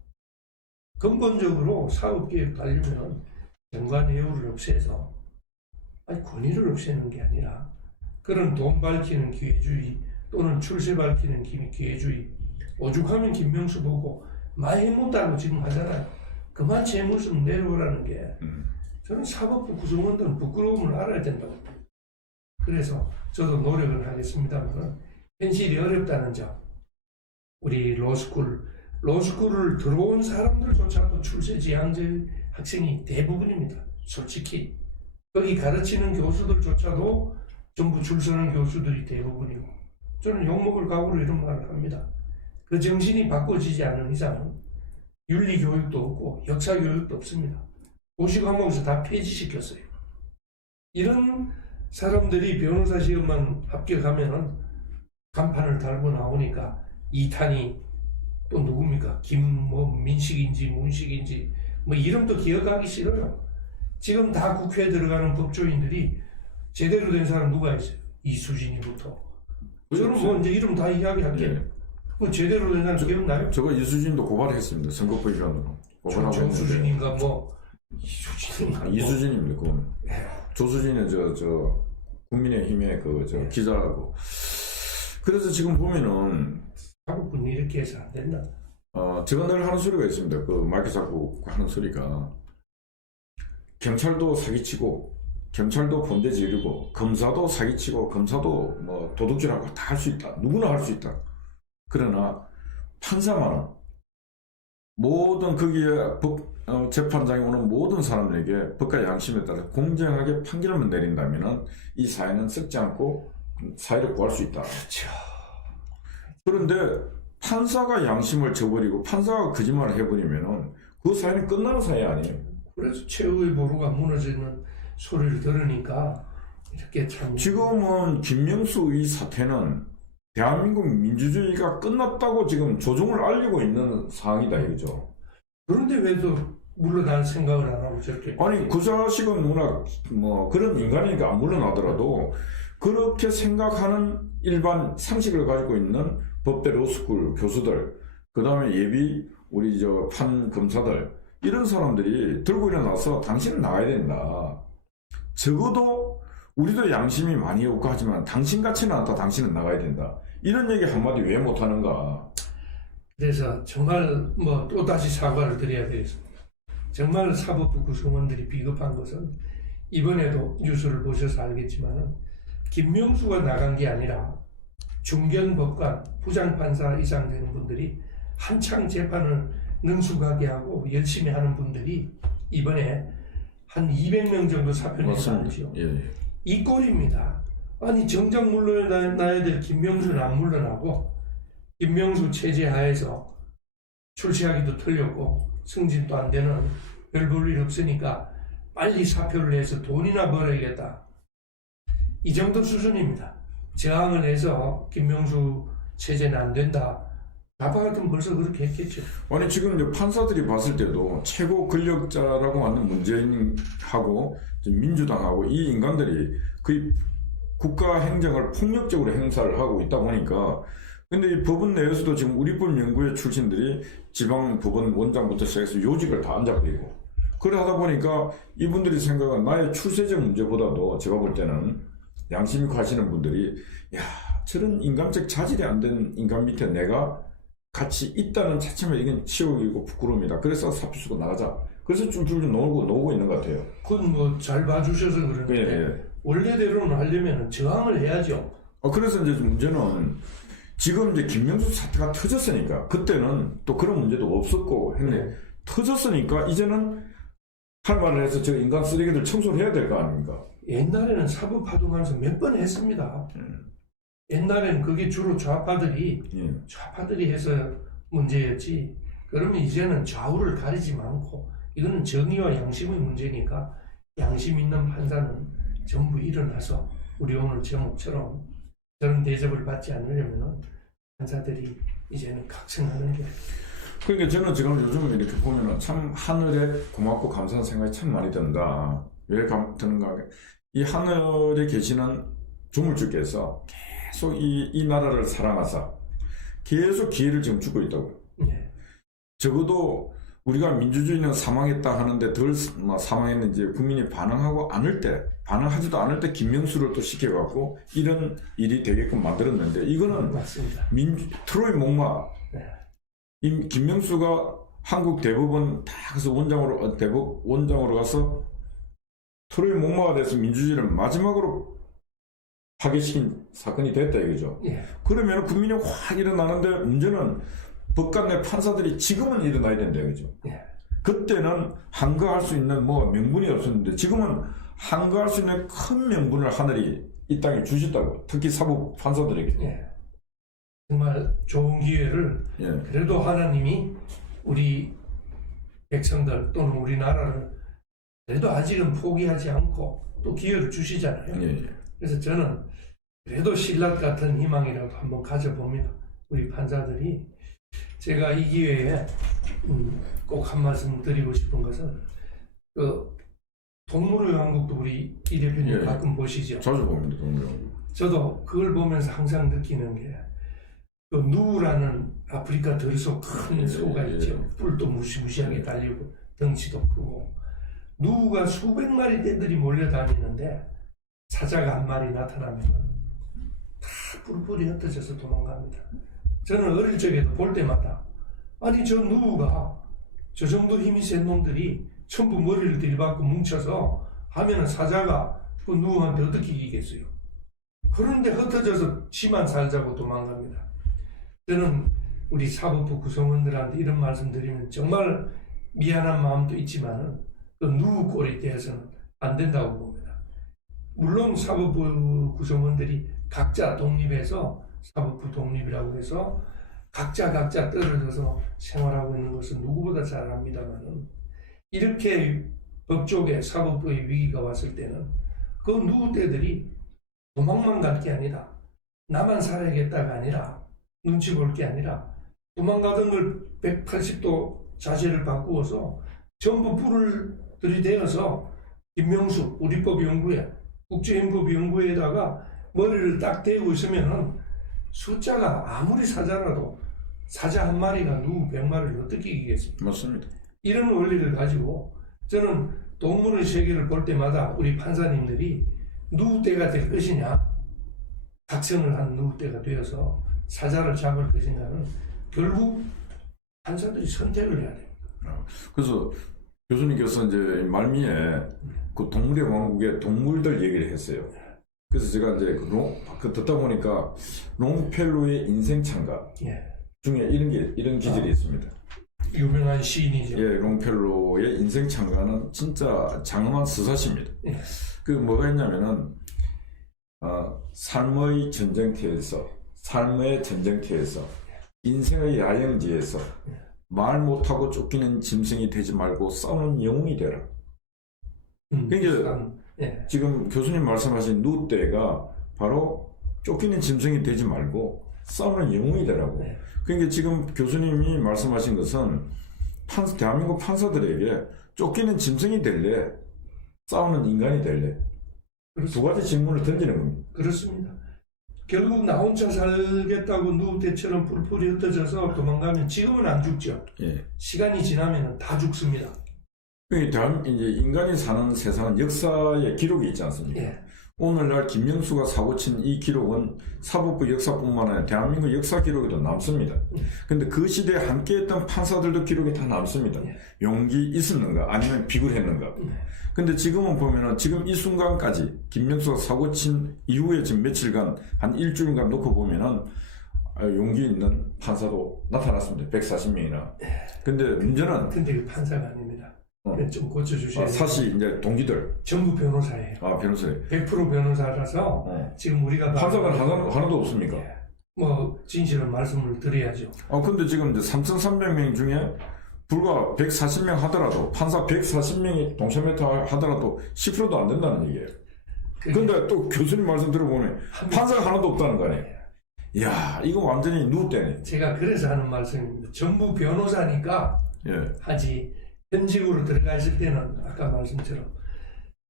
근본적으로 사법개혁 하려면 정관예우를 없애서 권위를 없애는 게 아니라 그런 돈 밝히는 기회주의 또는 출세 밝히는 기회주의 오죽하면 김명수 보고 많이 못하고 지금 하잖아요. 그만 제 모습 내려오라는 게 저는 사법부 구성원들은 부끄러움을 알아야 된다고 봅니다. 그래서 저도 노력을 하겠습니다만 현실이 어렵다는 점 우리 로스쿨을 들어온 사람들조차도 출세지향제 학생이 대부분입니다. 솔직히 거기 가르치는 교수들조차도 전부 줄 서는 교수들이 대부분이고 저는 욕먹을 각오로 이런 말을 합니다. 그 정신이 바꿔지지 않은 이상은 윤리교육도 없고 역사교육도 없습니다. 고시 과목에서 다 폐지시켰어요. 이런 사람들이 변호사 시험만 합격하면은 간판을 달고 나오니까 이탄이 또 누굽니까? 민식인지 문식인지 이름도 기억하기 싫어요. 지금 다 국회에 들어가는 법조인들이 제대로 된 사람 누가 있어요? 이수진이부터. 저는 이제 이름 다 이야기할게요. 예. 제대로 된 사람 기억나요? 저거 이수진도 고발했습니다. 선거법 위반으로. 고발하고 있는데. 조수진인가 이수진인가 이수진입니다. 그건. 조수진은 저 국민의힘의 기자라고. 그래서 지금 보면은 사법부는 이렇게 해서 안 된다. 제가 늘 하는 소리가 있습니다. 마이크 잡고 하는 소리가 경찰도 사기치고 경찰도 본대지 이르고 검사도 사기치고 검사도 도둑질하고 다 할 수 있다. 누구나 할 수 있다. 그러나 판사만은 모든 거기에 재판장에 오는 모든 사람에게 법과 양심에 따라 공정하게 판결만 내린다면 이 사회는 썩지 않고 사회를 구할 수 있다. 그렇죠. 그런데 판사가 양심을 저버리고 판사가 거짓말을 해버리면 그 사회는 끝나는 사회 아니에요. 그래서 최후의 보루가 무너지는 소리를 들으니까 이렇게 참 지금은 김명수의 사태는 대한민국 민주주의가 끝났다고 지금 조종을 알리고 있는 상황이다 이거죠. 그런데 왜 또 물러날 생각을 안 하고 저렇게. 아니 그 자식은 워낙 뭐 그런 인간이니까 안 물러나더라도 그렇게 생각하는 일반 상식을 가지고 있는 법대 로스쿨 교수들, 그 다음에 예비 우리 저 판 검사들, 이런 사람들이 들고 일어나서 당신은 나가야 된다. 적어도 우리도 양심이 많이 없고 하지만 당신같지는 않다. 당신은 나가야 된다. 이런 얘기 한마디 왜 못하는가. 그래서 정말 뭐 또다시 사과를 드려야 되겠습니다. 정말 사법부 구성원들이 비겁한 것은 이번에도 뉴스를 보셔서 알겠지만 김명수가 나간 게 아니라 중견법관, 부장판사 이상 되는 분들이 한창 재판을 능숙하게 하고 열심히 하는 분들이 이번에 한 200명 정도 사표를 내놨죠. 예. 이 꼴입니다. 아니 정작 물러나야 될 김명수는 안 물러나고 김명수 체제 하에서 출세하기도 틀렸고 승진도 안 되는 별 볼 일 없으니까 빨리 사표를 내서 돈이나 벌어야겠다. 이 정도 수준입니다. 저항을 해서 김명수 체제는 안 된다. 나파 같으면 벌써 그렇게 했겠죠. 아니 지금 이제 판사들이 봤을 때도 최고 권력자라고 하는 문재인하고 민주당하고 이 인간들이 거의 국가 행정을 폭력적으로 행사를 하고 있다 보니까, 근데 이 법원 내에서도 지금 우리법 연구회 출신들이 지방 법원 원장부터 시작해서 요직을 다 앉아버리고, 그래 하다 보니까 이분들이 생각한 나의 출세적 문제보다도 제가 볼 때는 양심이 가시는 분들이, 야, 저런 인간적 자질이 안 된 인간 밑에 내가 같이 있다는 자체만 이건 치욕이고 부끄러움이다. 그래서 사표 쓰고 나가자. 그래서 좀 놀고 있는 것 같아요. 그건 뭐 잘 봐주셔서 그런데 예. 원래대로는 하려면 저항을 해야죠. 그래서 이제 문제는 지금 이제 김명수 사태가 터졌으니까, 그때는 또 그런 문제도 없었고 했네. 터졌으니까 이제는 할 말을 해서 저 인간 쓰레기들 청소를 해야 될 거 아닙니까? 옛날에는 사법 파동하면서 몇 번 했습니다. 옛날에는 그게 주로 좌파들이 해서 문제였지. 그러면 이제는 좌우를 가리지 않고 이거는 정의와 양심의 문제니까 양심 있는 판사는 전부 일어나서 우리 오늘 제목처럼 저런 대접을 받지 않으려면 판사들이 이제는 각성하는 게. 그러니까 저는 지금 요즘 이렇게 보면은 참 하늘에 고맙고 감사한 생각이 참 많이 든다. 왜 드는가? 이 하늘에 계시는 조물주께서 계속 이 나라를 사랑하사 계속 기회를 지금 주고 있다고. 네. 적어도 우리가 민주주의는 사망했다 하는데 덜 사망했는지 국민이 반응하지도 않을 때 김명수를 또 시켜갖고 이런 일이 되게끔 만들었는데, 이거는 맞습니다. 트로이 목마. 네. 김명수가 한국 대법원 다 가서 원장으로 가서 트로이 목마가 돼서 민주주의를 마지막으로 파괴시킨 사건이 됐다 이거죠. 예. 그러면 국민이 확 일어나는데, 문제는 법관 내 판사들이 지금은 일어나야 된다 이거죠. 예. 그때는 한거할 수 있는 명분이 없었는데 지금은 한거할 수 있는 큰 명분을 하늘이 이 땅에 주셨다고. 특히 사법 판사들에게. 예. 정말 좋은 기회를 그래도 하나님이 우리 백성들 또는 우리나라를 그래도 아직은 포기하지 않고 또 기회를 주시잖아요. 그래서 저는 그래도 신라 같은 희망이라도 한번 가져봅니다. 우리 판사들이. 제가 이 기회에 꼭 한 말씀 드리고 싶은 것은 동물의 왕국도 우리 이 대표님 가끔 보시죠. 자주 봅니다. 동물의 왕국. 저도 그걸 보면서 항상 느끼는 게 누라는 아프리카 들소 큰 소가 있죠. 뿔도 무시무시하게 달리고 덩치도 크고, 누가 수백 마리 떼들이 몰려다니는데 사자가 한 마리 나타나면 다 뿔뿔이 흩어져서 도망갑니다. 저는 어릴 적에도 볼 때마다 아니 저 누가 저 정도 힘이 센 놈들이 전부 머리를 들이받고 뭉쳐서 하면은 사자가 그 누구한테 어떻게 이기겠어요. 그런데 흩어져서 지만 살자고 도망갑니다. 저는 우리 사법부 구성원들한테 이런 말씀 드리면 정말 미안한 마음도 있지만은 그 누구 꼴이 돼서는 안 된다고 봅니다. 물론 사법부 구성원들이 각자 독립해서 사법부 독립이라고 해서 각자 떨어져서 생활하고 있는 것은 누구보다 잘 압니다만은, 이렇게 법조계 사법부의 위기가 왔을 때는 그 누구 때들이 도망만 갈 게 아니다. 나만 살아야겠다가 아니라 눈치 볼 게 아니라 도망가던 걸 180도 자세를 바꾸어서 전부 불을 들이대어서 김명수 우리법연구회 국제헌법연구회에다가 머리를 딱 대고 있으면은 숫자가 아무리 사자라도 사자 한 마리가 누구 100마리를 어떻게 이기겠습니까? 맞습니다. 이런 원리를 가지고 저는 동물의 세계를 볼 때마다 우리 판사님들이 누구 때가 될 것이냐, 각성을 한 누구 때가 되어서 사자를 잡을 것인가는 결국 판사들이 선택을 해야 돼요. 그래서 교수님께서 이제 말미에 그 동물의 왕국의 동물들 얘기를 했어요. 그래서 제가 이제 듣다 보니까 롱펠로의 인생 참가 예. 중에 이런 기질이 있습니다. 유명한 시인이죠. 예, 롱펠로의 인생 참가는 진짜 장엄한 스사시입니다. 예. 그 뭐가 있냐면은 삶의 전쟁터에서 인생의 야영지에서 말 못하고 쫓기는 짐승이 되지 말고 싸우는 영웅이 되라. 그러니까 예. 지금 교수님 말씀하신 누때가 바로 쫓기는 짐승이 되지 말고 싸우는 영웅이 되라고. 네. 그러니까 지금 교수님이 말씀하신 것은 대한민국 판사들에게 쫓기는 짐승이 될래, 싸우는 인간이 될래. 두 가지 질문을 던지는 겁니다. 그렇습니다. 결국 나 혼자 살겠다고 누때처럼 풀풀이 흩어져서 도망가면 지금은 안 죽죠. 예. 시간이 지나면 다 죽습니다. 그러니까 이제 인간이 사는 세상은 역사의 기록이 있지 않습니까? 예. 오늘날 김명수가 사고친 이 기록은 사법부 역사뿐만 아니라 대한민국 역사 기록에도 남습니다. 근데 그 시대에 함께했던 판사들도 기록이 다 남습니다. 용기 있었는가 아니면 비굴했는가. 근데 지금은 보면은 지금 이 순간까지 김명수가 사고친 이후에 지금 며칠간 한 일주일간 놓고 보면은 용기 있는 판사도 나타났습니다. 140명이나. 근데 문제는 근데 그 판사가 아닙니다. 좀 고쳐주셔야 돼요. 사실 이제 동기들. 전부 변호사예요. 변호사예요. 100% 변호사라서 지금 우리가 판사가 하나도 없습니까? 예. 뭐 진실한 말씀을 드려야죠. 근데 지금 이제 3,300명 중에 불과 140명 하더라도 판사 140명이 동참했다 하더라도 10%도 안 된다는 얘기예요. 근데 또 교수님 말씀 들어보면 판사가 하나도 없다는 거 아니에요. 이야, 이거 완전히 누때네. 제가 그래서 하는 말씀입니다. 전부 변호사니까 예. 하지 현직으로 들어가 있을 때는 아까 말씀처럼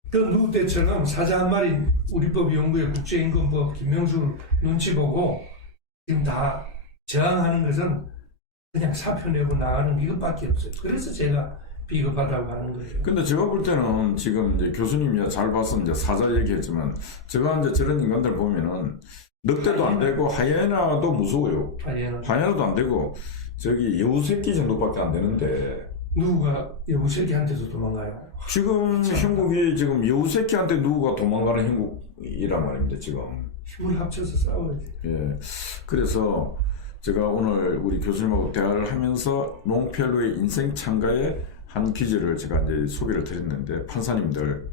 그 누구 때처럼 사자 한 마리 우리법 연구회 국제임금법 김명수 눈치 보고 지금 다 저항하는 것은 그냥 사표 내고 나가는 이것밖에 없어요. 그래서 제가 비겁하다고 하는 거예요. 근데 제가 볼 때는 지금 이제 교수님이 잘 봐서 이제 사자 얘기했지만 제가 이제 저런 인간들 보면은 늑대도 안 되고 하이에나도 무서워요. 하이에나도 안 되고 저기 여우새끼 정도밖에 안 되는데 누구가 여우새끼한테서 도망가요? 지금 형국이 지금 여우새끼한테 누구가 도망가는 형국이란 말입니다. 지금 힘을 합쳐서 싸워야지. 예. 그래서 제가 오늘 우리 교수님하고 대화를 하면서 롱펠로의 인생 참가의 한 기제를 제가 이제 소개를 드렸는데 판사님들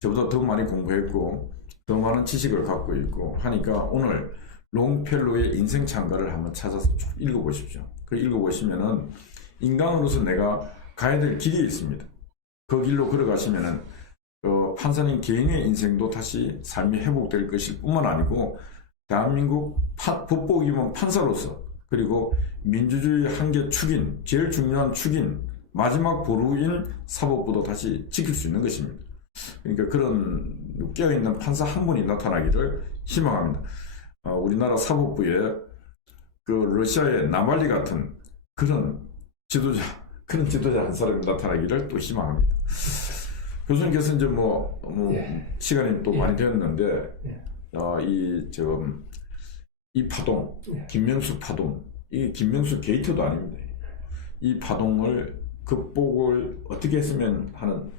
저보다 더 많이 공부했고 더 많은 지식을 갖고 있고 하니까 오늘 롱펠로의 인생 참가를 한번 찾아서 쭉 읽어보십시오. 그 읽어보시면은 인간으로서 내가 가야 될 길이 있습니다. 그 길로 걸어가시면은 판사님 개인의 인생도 다시 삶이 회복될 것일 뿐만 아니고 대한민국 법보기본 판사로서 그리고 민주주의 한계 축인 제일 중요한 축인 마지막 보루인 사법부도 다시 지킬 수 있는 것입니다. 그러니까 그런 깨어있는 판사 한 분이 나타나기를 희망합니다. 우리나라 사법부에 그 러시아의 나발리 같은 그런 지도자 한 사람이 나타나기를 또 희망합니다. 교수님께서 이제 예. 시간이 또 예. 많이 되었는데 예. 이 파동, 예. 김명수 파동, 이 김명수 게이트도 아닙니다. 이 파동을 극복을 어떻게 했으면 하는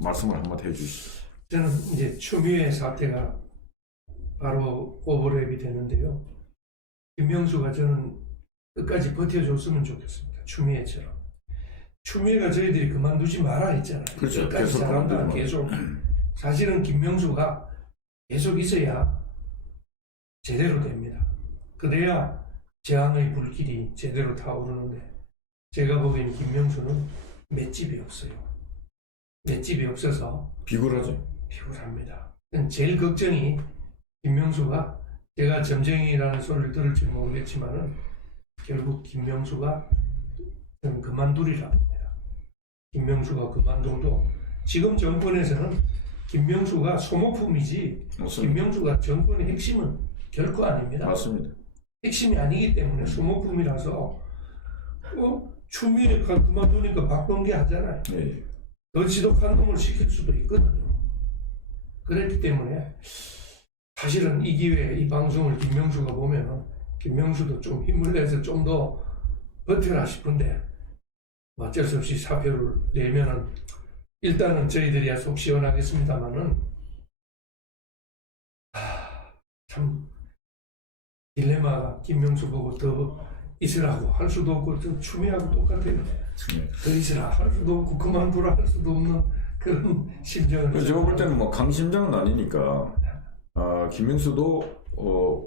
말씀을 한마디 해주시죠. 저는 이제 추미애 사태가 바로 오버랩이 되는데요. 김명수가 저는 끝까지 버텨줬으면 좋겠습니다. 추미애처럼. 추미애가 저희들이 그만두지 마라 했잖아요. 그렇죠. 끝까지 계속 잘한다. 그만두지 계속. 사실은 김명수가 계속 있어야 제대로 됩니다. 그래야 저항의 불길이 제대로 타오르는데 제가 보기엔 김명수는 맷집이 없어요. 맷집이 없어서 비굴하죠. 비굴합니다. 제일 걱정이 김명수가 제가 점쟁이라는 소리를 들을지 모르겠지만은 결국 김명수가 저는 그만두리라 봅니다. 김명수가 그만둬도 지금 정권에서는 김명수가 소모품이지 맞습니다. 김명수가 정권의 핵심은 결코 아닙니다. 맞습니다. 핵심이 아니기 때문에 소모품이라서 추미애가 그만두니까 박범계 하잖아요. 예. 더 지독한 놈을 시킬 수도 있거든요. 그랬기 때문에 사실은 이 기회에 이 방송을 김명수가 보면 김명수도 좀 힘을 내서 좀 더 버텨라 싶은데 어쩔 수 없이 사표를 내면은 일단은 저희들이야 속 시원하겠습니다만은 참 딜레마가 김명수 보고 더 있으라고 할 수도 없고 좀 추미하고 똑같아요. 더 있으라 할 수도 없고 그만두라 할 수도 없는 그런 심정을. 제가 볼 때는 뭐 강심장은 아니니까 김명수도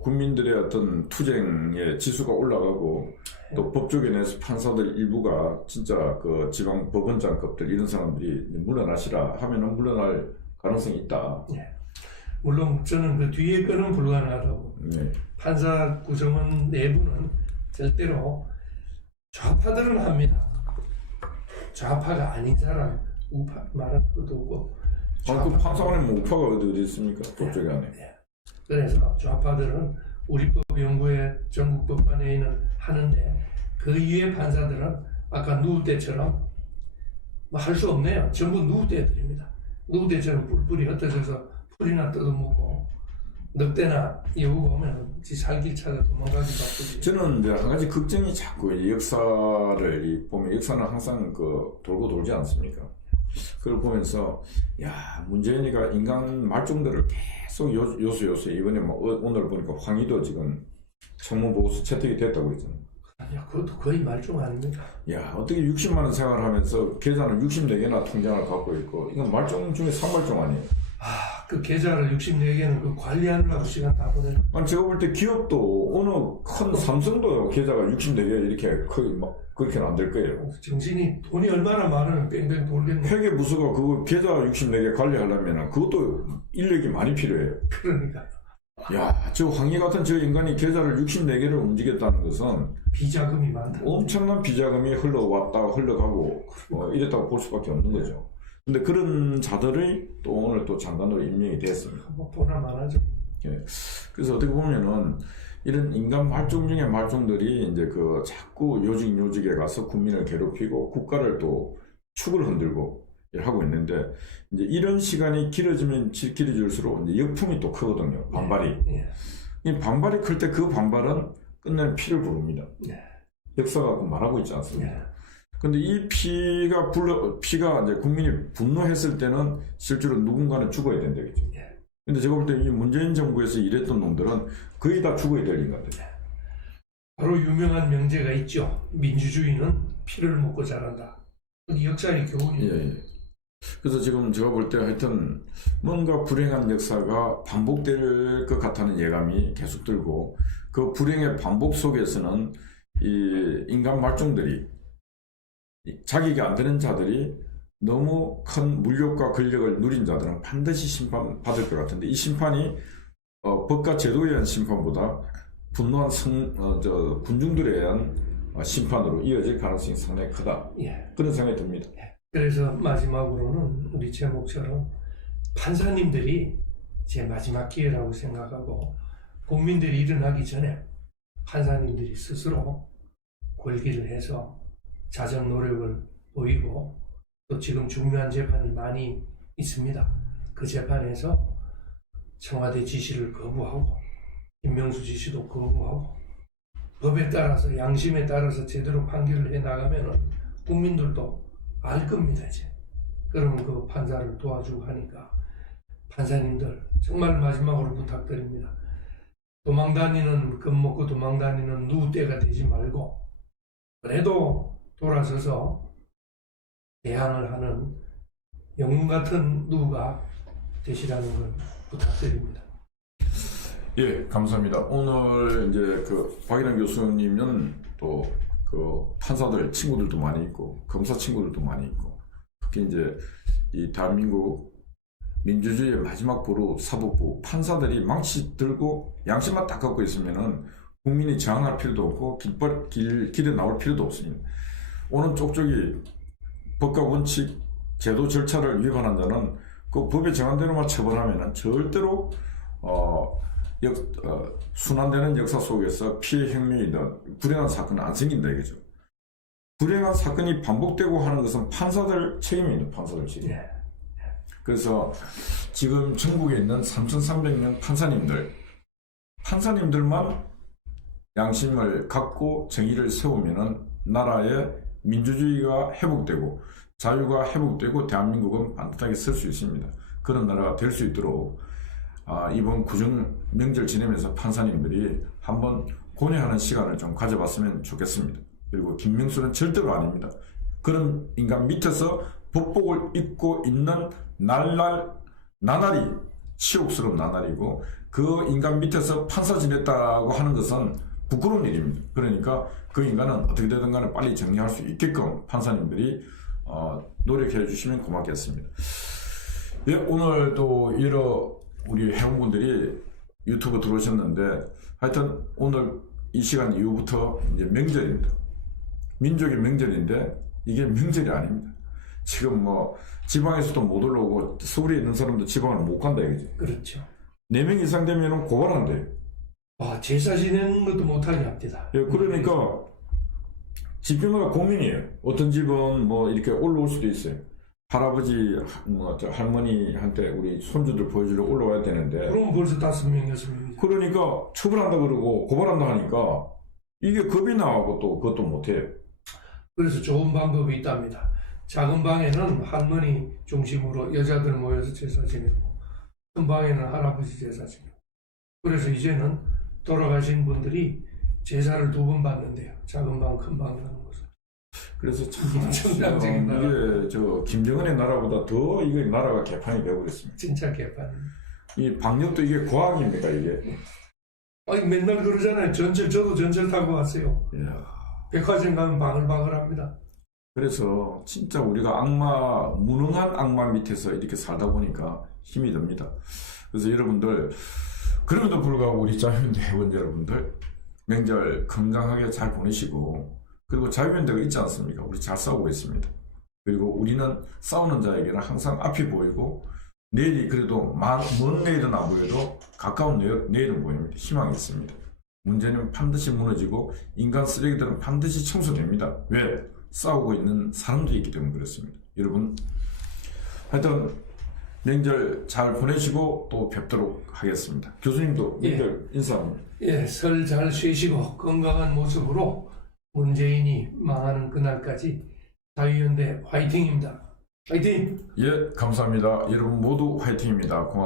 국민들의 어떤 투쟁의 지수가 올라가고 또 법조계 내에서 판사들 일부가 진짜 그 지방 법원장급들 이런 사람들이 물러나시라 하면은 물러날 가능성이 있다. 예. 물론 저는 그 뒤에 거는 불가능하다고. 네. 판사 구성원 내부는 절대로 좌파들은 합니다. 좌파가 아닌 사람 우파 말할 것도 없고. 그 판사관에 뭐 우파가 어디 있습니까? 법조계 안에. 그래서 좌파들은 우리법 연구회 전국 법관회의는 하는데 그 이외의 판사들은 아까 누우 때처럼 뭐 할 수 없네요. 전부 누우 때들입니다. 누우 때처럼 뿔뿔이 흩어져서 풀이나 뜯어먹고 늑대나 여우가 오면 지 살길 찾아 도망가기 바쁘지. 저는 이제 한 가지 걱정이 자꾸 이 역사를 보면 역사는 항상 그 돌고 돌지 않습니까? 그걸 보면서 문재인이가 인간 말종들을 계속 요수 이번에 뭐 오늘 보니까 황희도 지금 청문보고서 채택이 됐다고 그랬잖아요. 아니요, 그것도 거의 말종 아닙니까? 어떻게 60만 원 생활하면서 계좌는 64개나 통장을 갖고 있고 이건 말종 중에 산말종 아니에요? 그 계좌를 64개는 그 관리하느라고 시간 다 보내는. 아니 제가 볼 때 기업도 어느 큰 삼성도 계좌가 64개 이렇게 거의 막 그렇게는 안 될 거예요. 정신이 돈이 얼마나 많으면 뺑뺑 돌겠네. 회계 부서가 그거 계좌 64개 관리하려면 그것도 인력이 많이 필요해요. 그러니까 저 황희 같은 저 인간이 계좌를 64개를 움직였다는 것은 비자금이 많다. 엄청난 비자금이 흘러왔다 흘러가고 이랬다고 볼 수밖에 없는 거죠. 근데 그런 자들이 또 오늘 또 장관으로 임명이 됐습니다. 뭐 보나 마나죠. 그래서 어떻게 보면은 이런 인간 말종 중에 말종들이 이제 그 자꾸 요직에 가서 국민을 괴롭히고 국가를 또 축을 흔들고 하고 있는데 이제 이런 시간이 길어지면 길어질수록 이제 역풍이 또 크거든요. 반발이. 이 반발이 클 때 그 반발은 끝내는 피를 부릅니다. 역사가 말하고 있지 않습니까? 근데 이 피가 이제 국민이 분노했을 때는 실제로 누군가는 죽어야 된다겠죠. 근데 제가 볼 때 이 문재인 정부에서 일했던 놈들은 거의 다 죽어야 될 인간들. 바로 유명한 명제가 있죠. 민주주의는 피를 먹고 자란다. 역사의 교훈이에요. 그래서 지금 제가 볼 때 하여튼 뭔가 불행한 역사가 반복될 것 같다는 예감이 계속 들고 그 불행의 반복 속에서는 이 인간 말종들이 자격이 안 되는 자들이 너무 큰 물욕과 권력을 누린 자들은 반드시 심판받을 것 같은데 이 심판이 법과 제도에 의한 심판보다 분노한 군중들에 의한 심판으로 이어질 가능성이 상당히 크다. 그런 생각이 듭니다. 그래서 마지막으로는 우리 제목처럼 판사님들이 제 마지막 기회라고 생각하고 국민들이 일어나기 전에 판사님들이 스스로 골기를 해서 자정 노력을 보이고 또 지금 중요한 재판이 많이 있습니다. 그 재판에서 청와대 지시를 거부하고 김명수 지시도 거부하고 법에 따라서 양심에 따라서 제대로 판결을 해 나가면은 국민들도 알 겁니다. 이제 그러면 그 판사를 도와주고 하니까 판사님들 정말 마지막으로 부탁드립니다. 도망다니는 겁먹고 도망다니는 누때가 되지 말고 그래도 돌아서서 대항을 하는 영웅 같은 누가 되시라는 걸 부탁드립니다. 감사합니다. 오늘 이제 그 박일환 교수님은 또 그 판사들 친구들도 많이 있고 검사 친구들도 많이 있고 특히 이제 이 대한민국 민주주의의 마지막 보루 사법부 판사들이 망치 들고 양심만 딱 갖고 있으면은 국민이 저항할 필요도 없고 길에 나올 필요도 없습니다. 오는 쪽쪽이 법과 원칙, 제도 절차를 위반한 자는 그 법에 정한 대로만 처벌하면은 절대로 순환되는 역사 속에서 피해 혁명이든 불행한 사건은 안 생긴다 이거죠. 불행한 사건이 반복되고 하는 것은 판사들 책임입니다. 판사들 책임. 그래서 지금 전국에 있는 3,300명 판사님들만 양심을 갖고 정의를 세우면은 나라의 민주주의가 회복되고 자유가 회복되고 대한민국은 반듯하게 설 수 있습니다. 그런 나라가 될 수 있도록 이번 구정 명절 지내면서 판사님들이 한번 고뇌하는 시간을 좀 가져봤으면 좋겠습니다. 그리고 김명수는 절대로 아닙니다. 그런 인간 밑에서 법복을 입고 있는 나날이 치욕스러운 나날이고 그 인간 밑에서 판사 지냈다고 하는 것은 부끄러운 일입니다. 그러니까 그 인간은 어떻게 되든 간에 빨리 정리할 수 있게끔 판사님들이 노력해 주시면 고맙겠습니다. 예, 오늘도 여러 우리 회원분들이 유튜브 들어오셨는데 하여튼 오늘 이 시간 이후부터 이제 명절입니다. 민족의 명절인데 이게 명절이 아닙니다. 지금 뭐 지방에서도 못 올라오고 서울에 있는 사람도 지방을 못 간다 이거지. 그렇죠. 4명 이상 되면 고발한대요. 제사 지내는 것도 못하게 합니다. 예, 그러니까 집집마다 고민이에요. 어떤 집은 뭐 이렇게 올라올 수도 있어요. 할아버지, 할머니한테 우리 손주들 보여주려 올라와야 되는데. 그럼 벌써 5명, 6명이죠. 그러니까 처벌한다 그러고 고발한다 하니까 이게 겁이 나고 또 그것도 못해요. 그래서 좋은 방법이 있답니다. 작은 방에는 할머니 중심으로 여자들 모여서 제사 지내고 큰 방에는 할아버지 제사 지내고 그래서 이제는 돌아가신 분들이 제사를 2번 받는데요. 작은 방, 큰 방 가는 것을. 그래서 참 엄청난적인 나라. 이게 김정은의 나라보다 더 이게 나라가 개판이 되어버렸습니다. 진짜 개판입니다. 이 방역도 이게 과학입니까 이게? 맨날 그러잖아요. 저도 전철 타고 왔어요. 이야. 백화점 가면 바글바글합니다. 그래서 진짜 우리가 무능한 악마 밑에서 이렇게 살다 보니까 힘이 듭니다. 그래서 여러분들 그럼에도 불구하고 우리 자유연대 회원 여러분들 명절 건강하게 잘 보내시고 그리고 자유연대가 있지 않습니까? 우리 잘 싸우고 있습니다. 그리고 우리는 싸우는 자에게는 항상 앞이 보이고 내일이 그래도 먼 내일은 안 보여도 가까운 내일은 보입니다. 희망이 있습니다. 문제는 반드시 무너지고 인간 쓰레기들은 반드시 청소됩니다. 왜? 싸우고 있는 사람들이 있기 때문에 그렇습니다. 여러분 하여튼 명절 잘 보내시고 또 뵙도록 하겠습니다. 교수님도 명절 인사합니다. 예, 설 잘 쉬시고 건강한 모습으로 문재인이 망하는 그날까지 자유연대 화이팅입니다. 화이팅! 예, 감사합니다. 여러분 모두 화이팅입니다. 고맙습니다.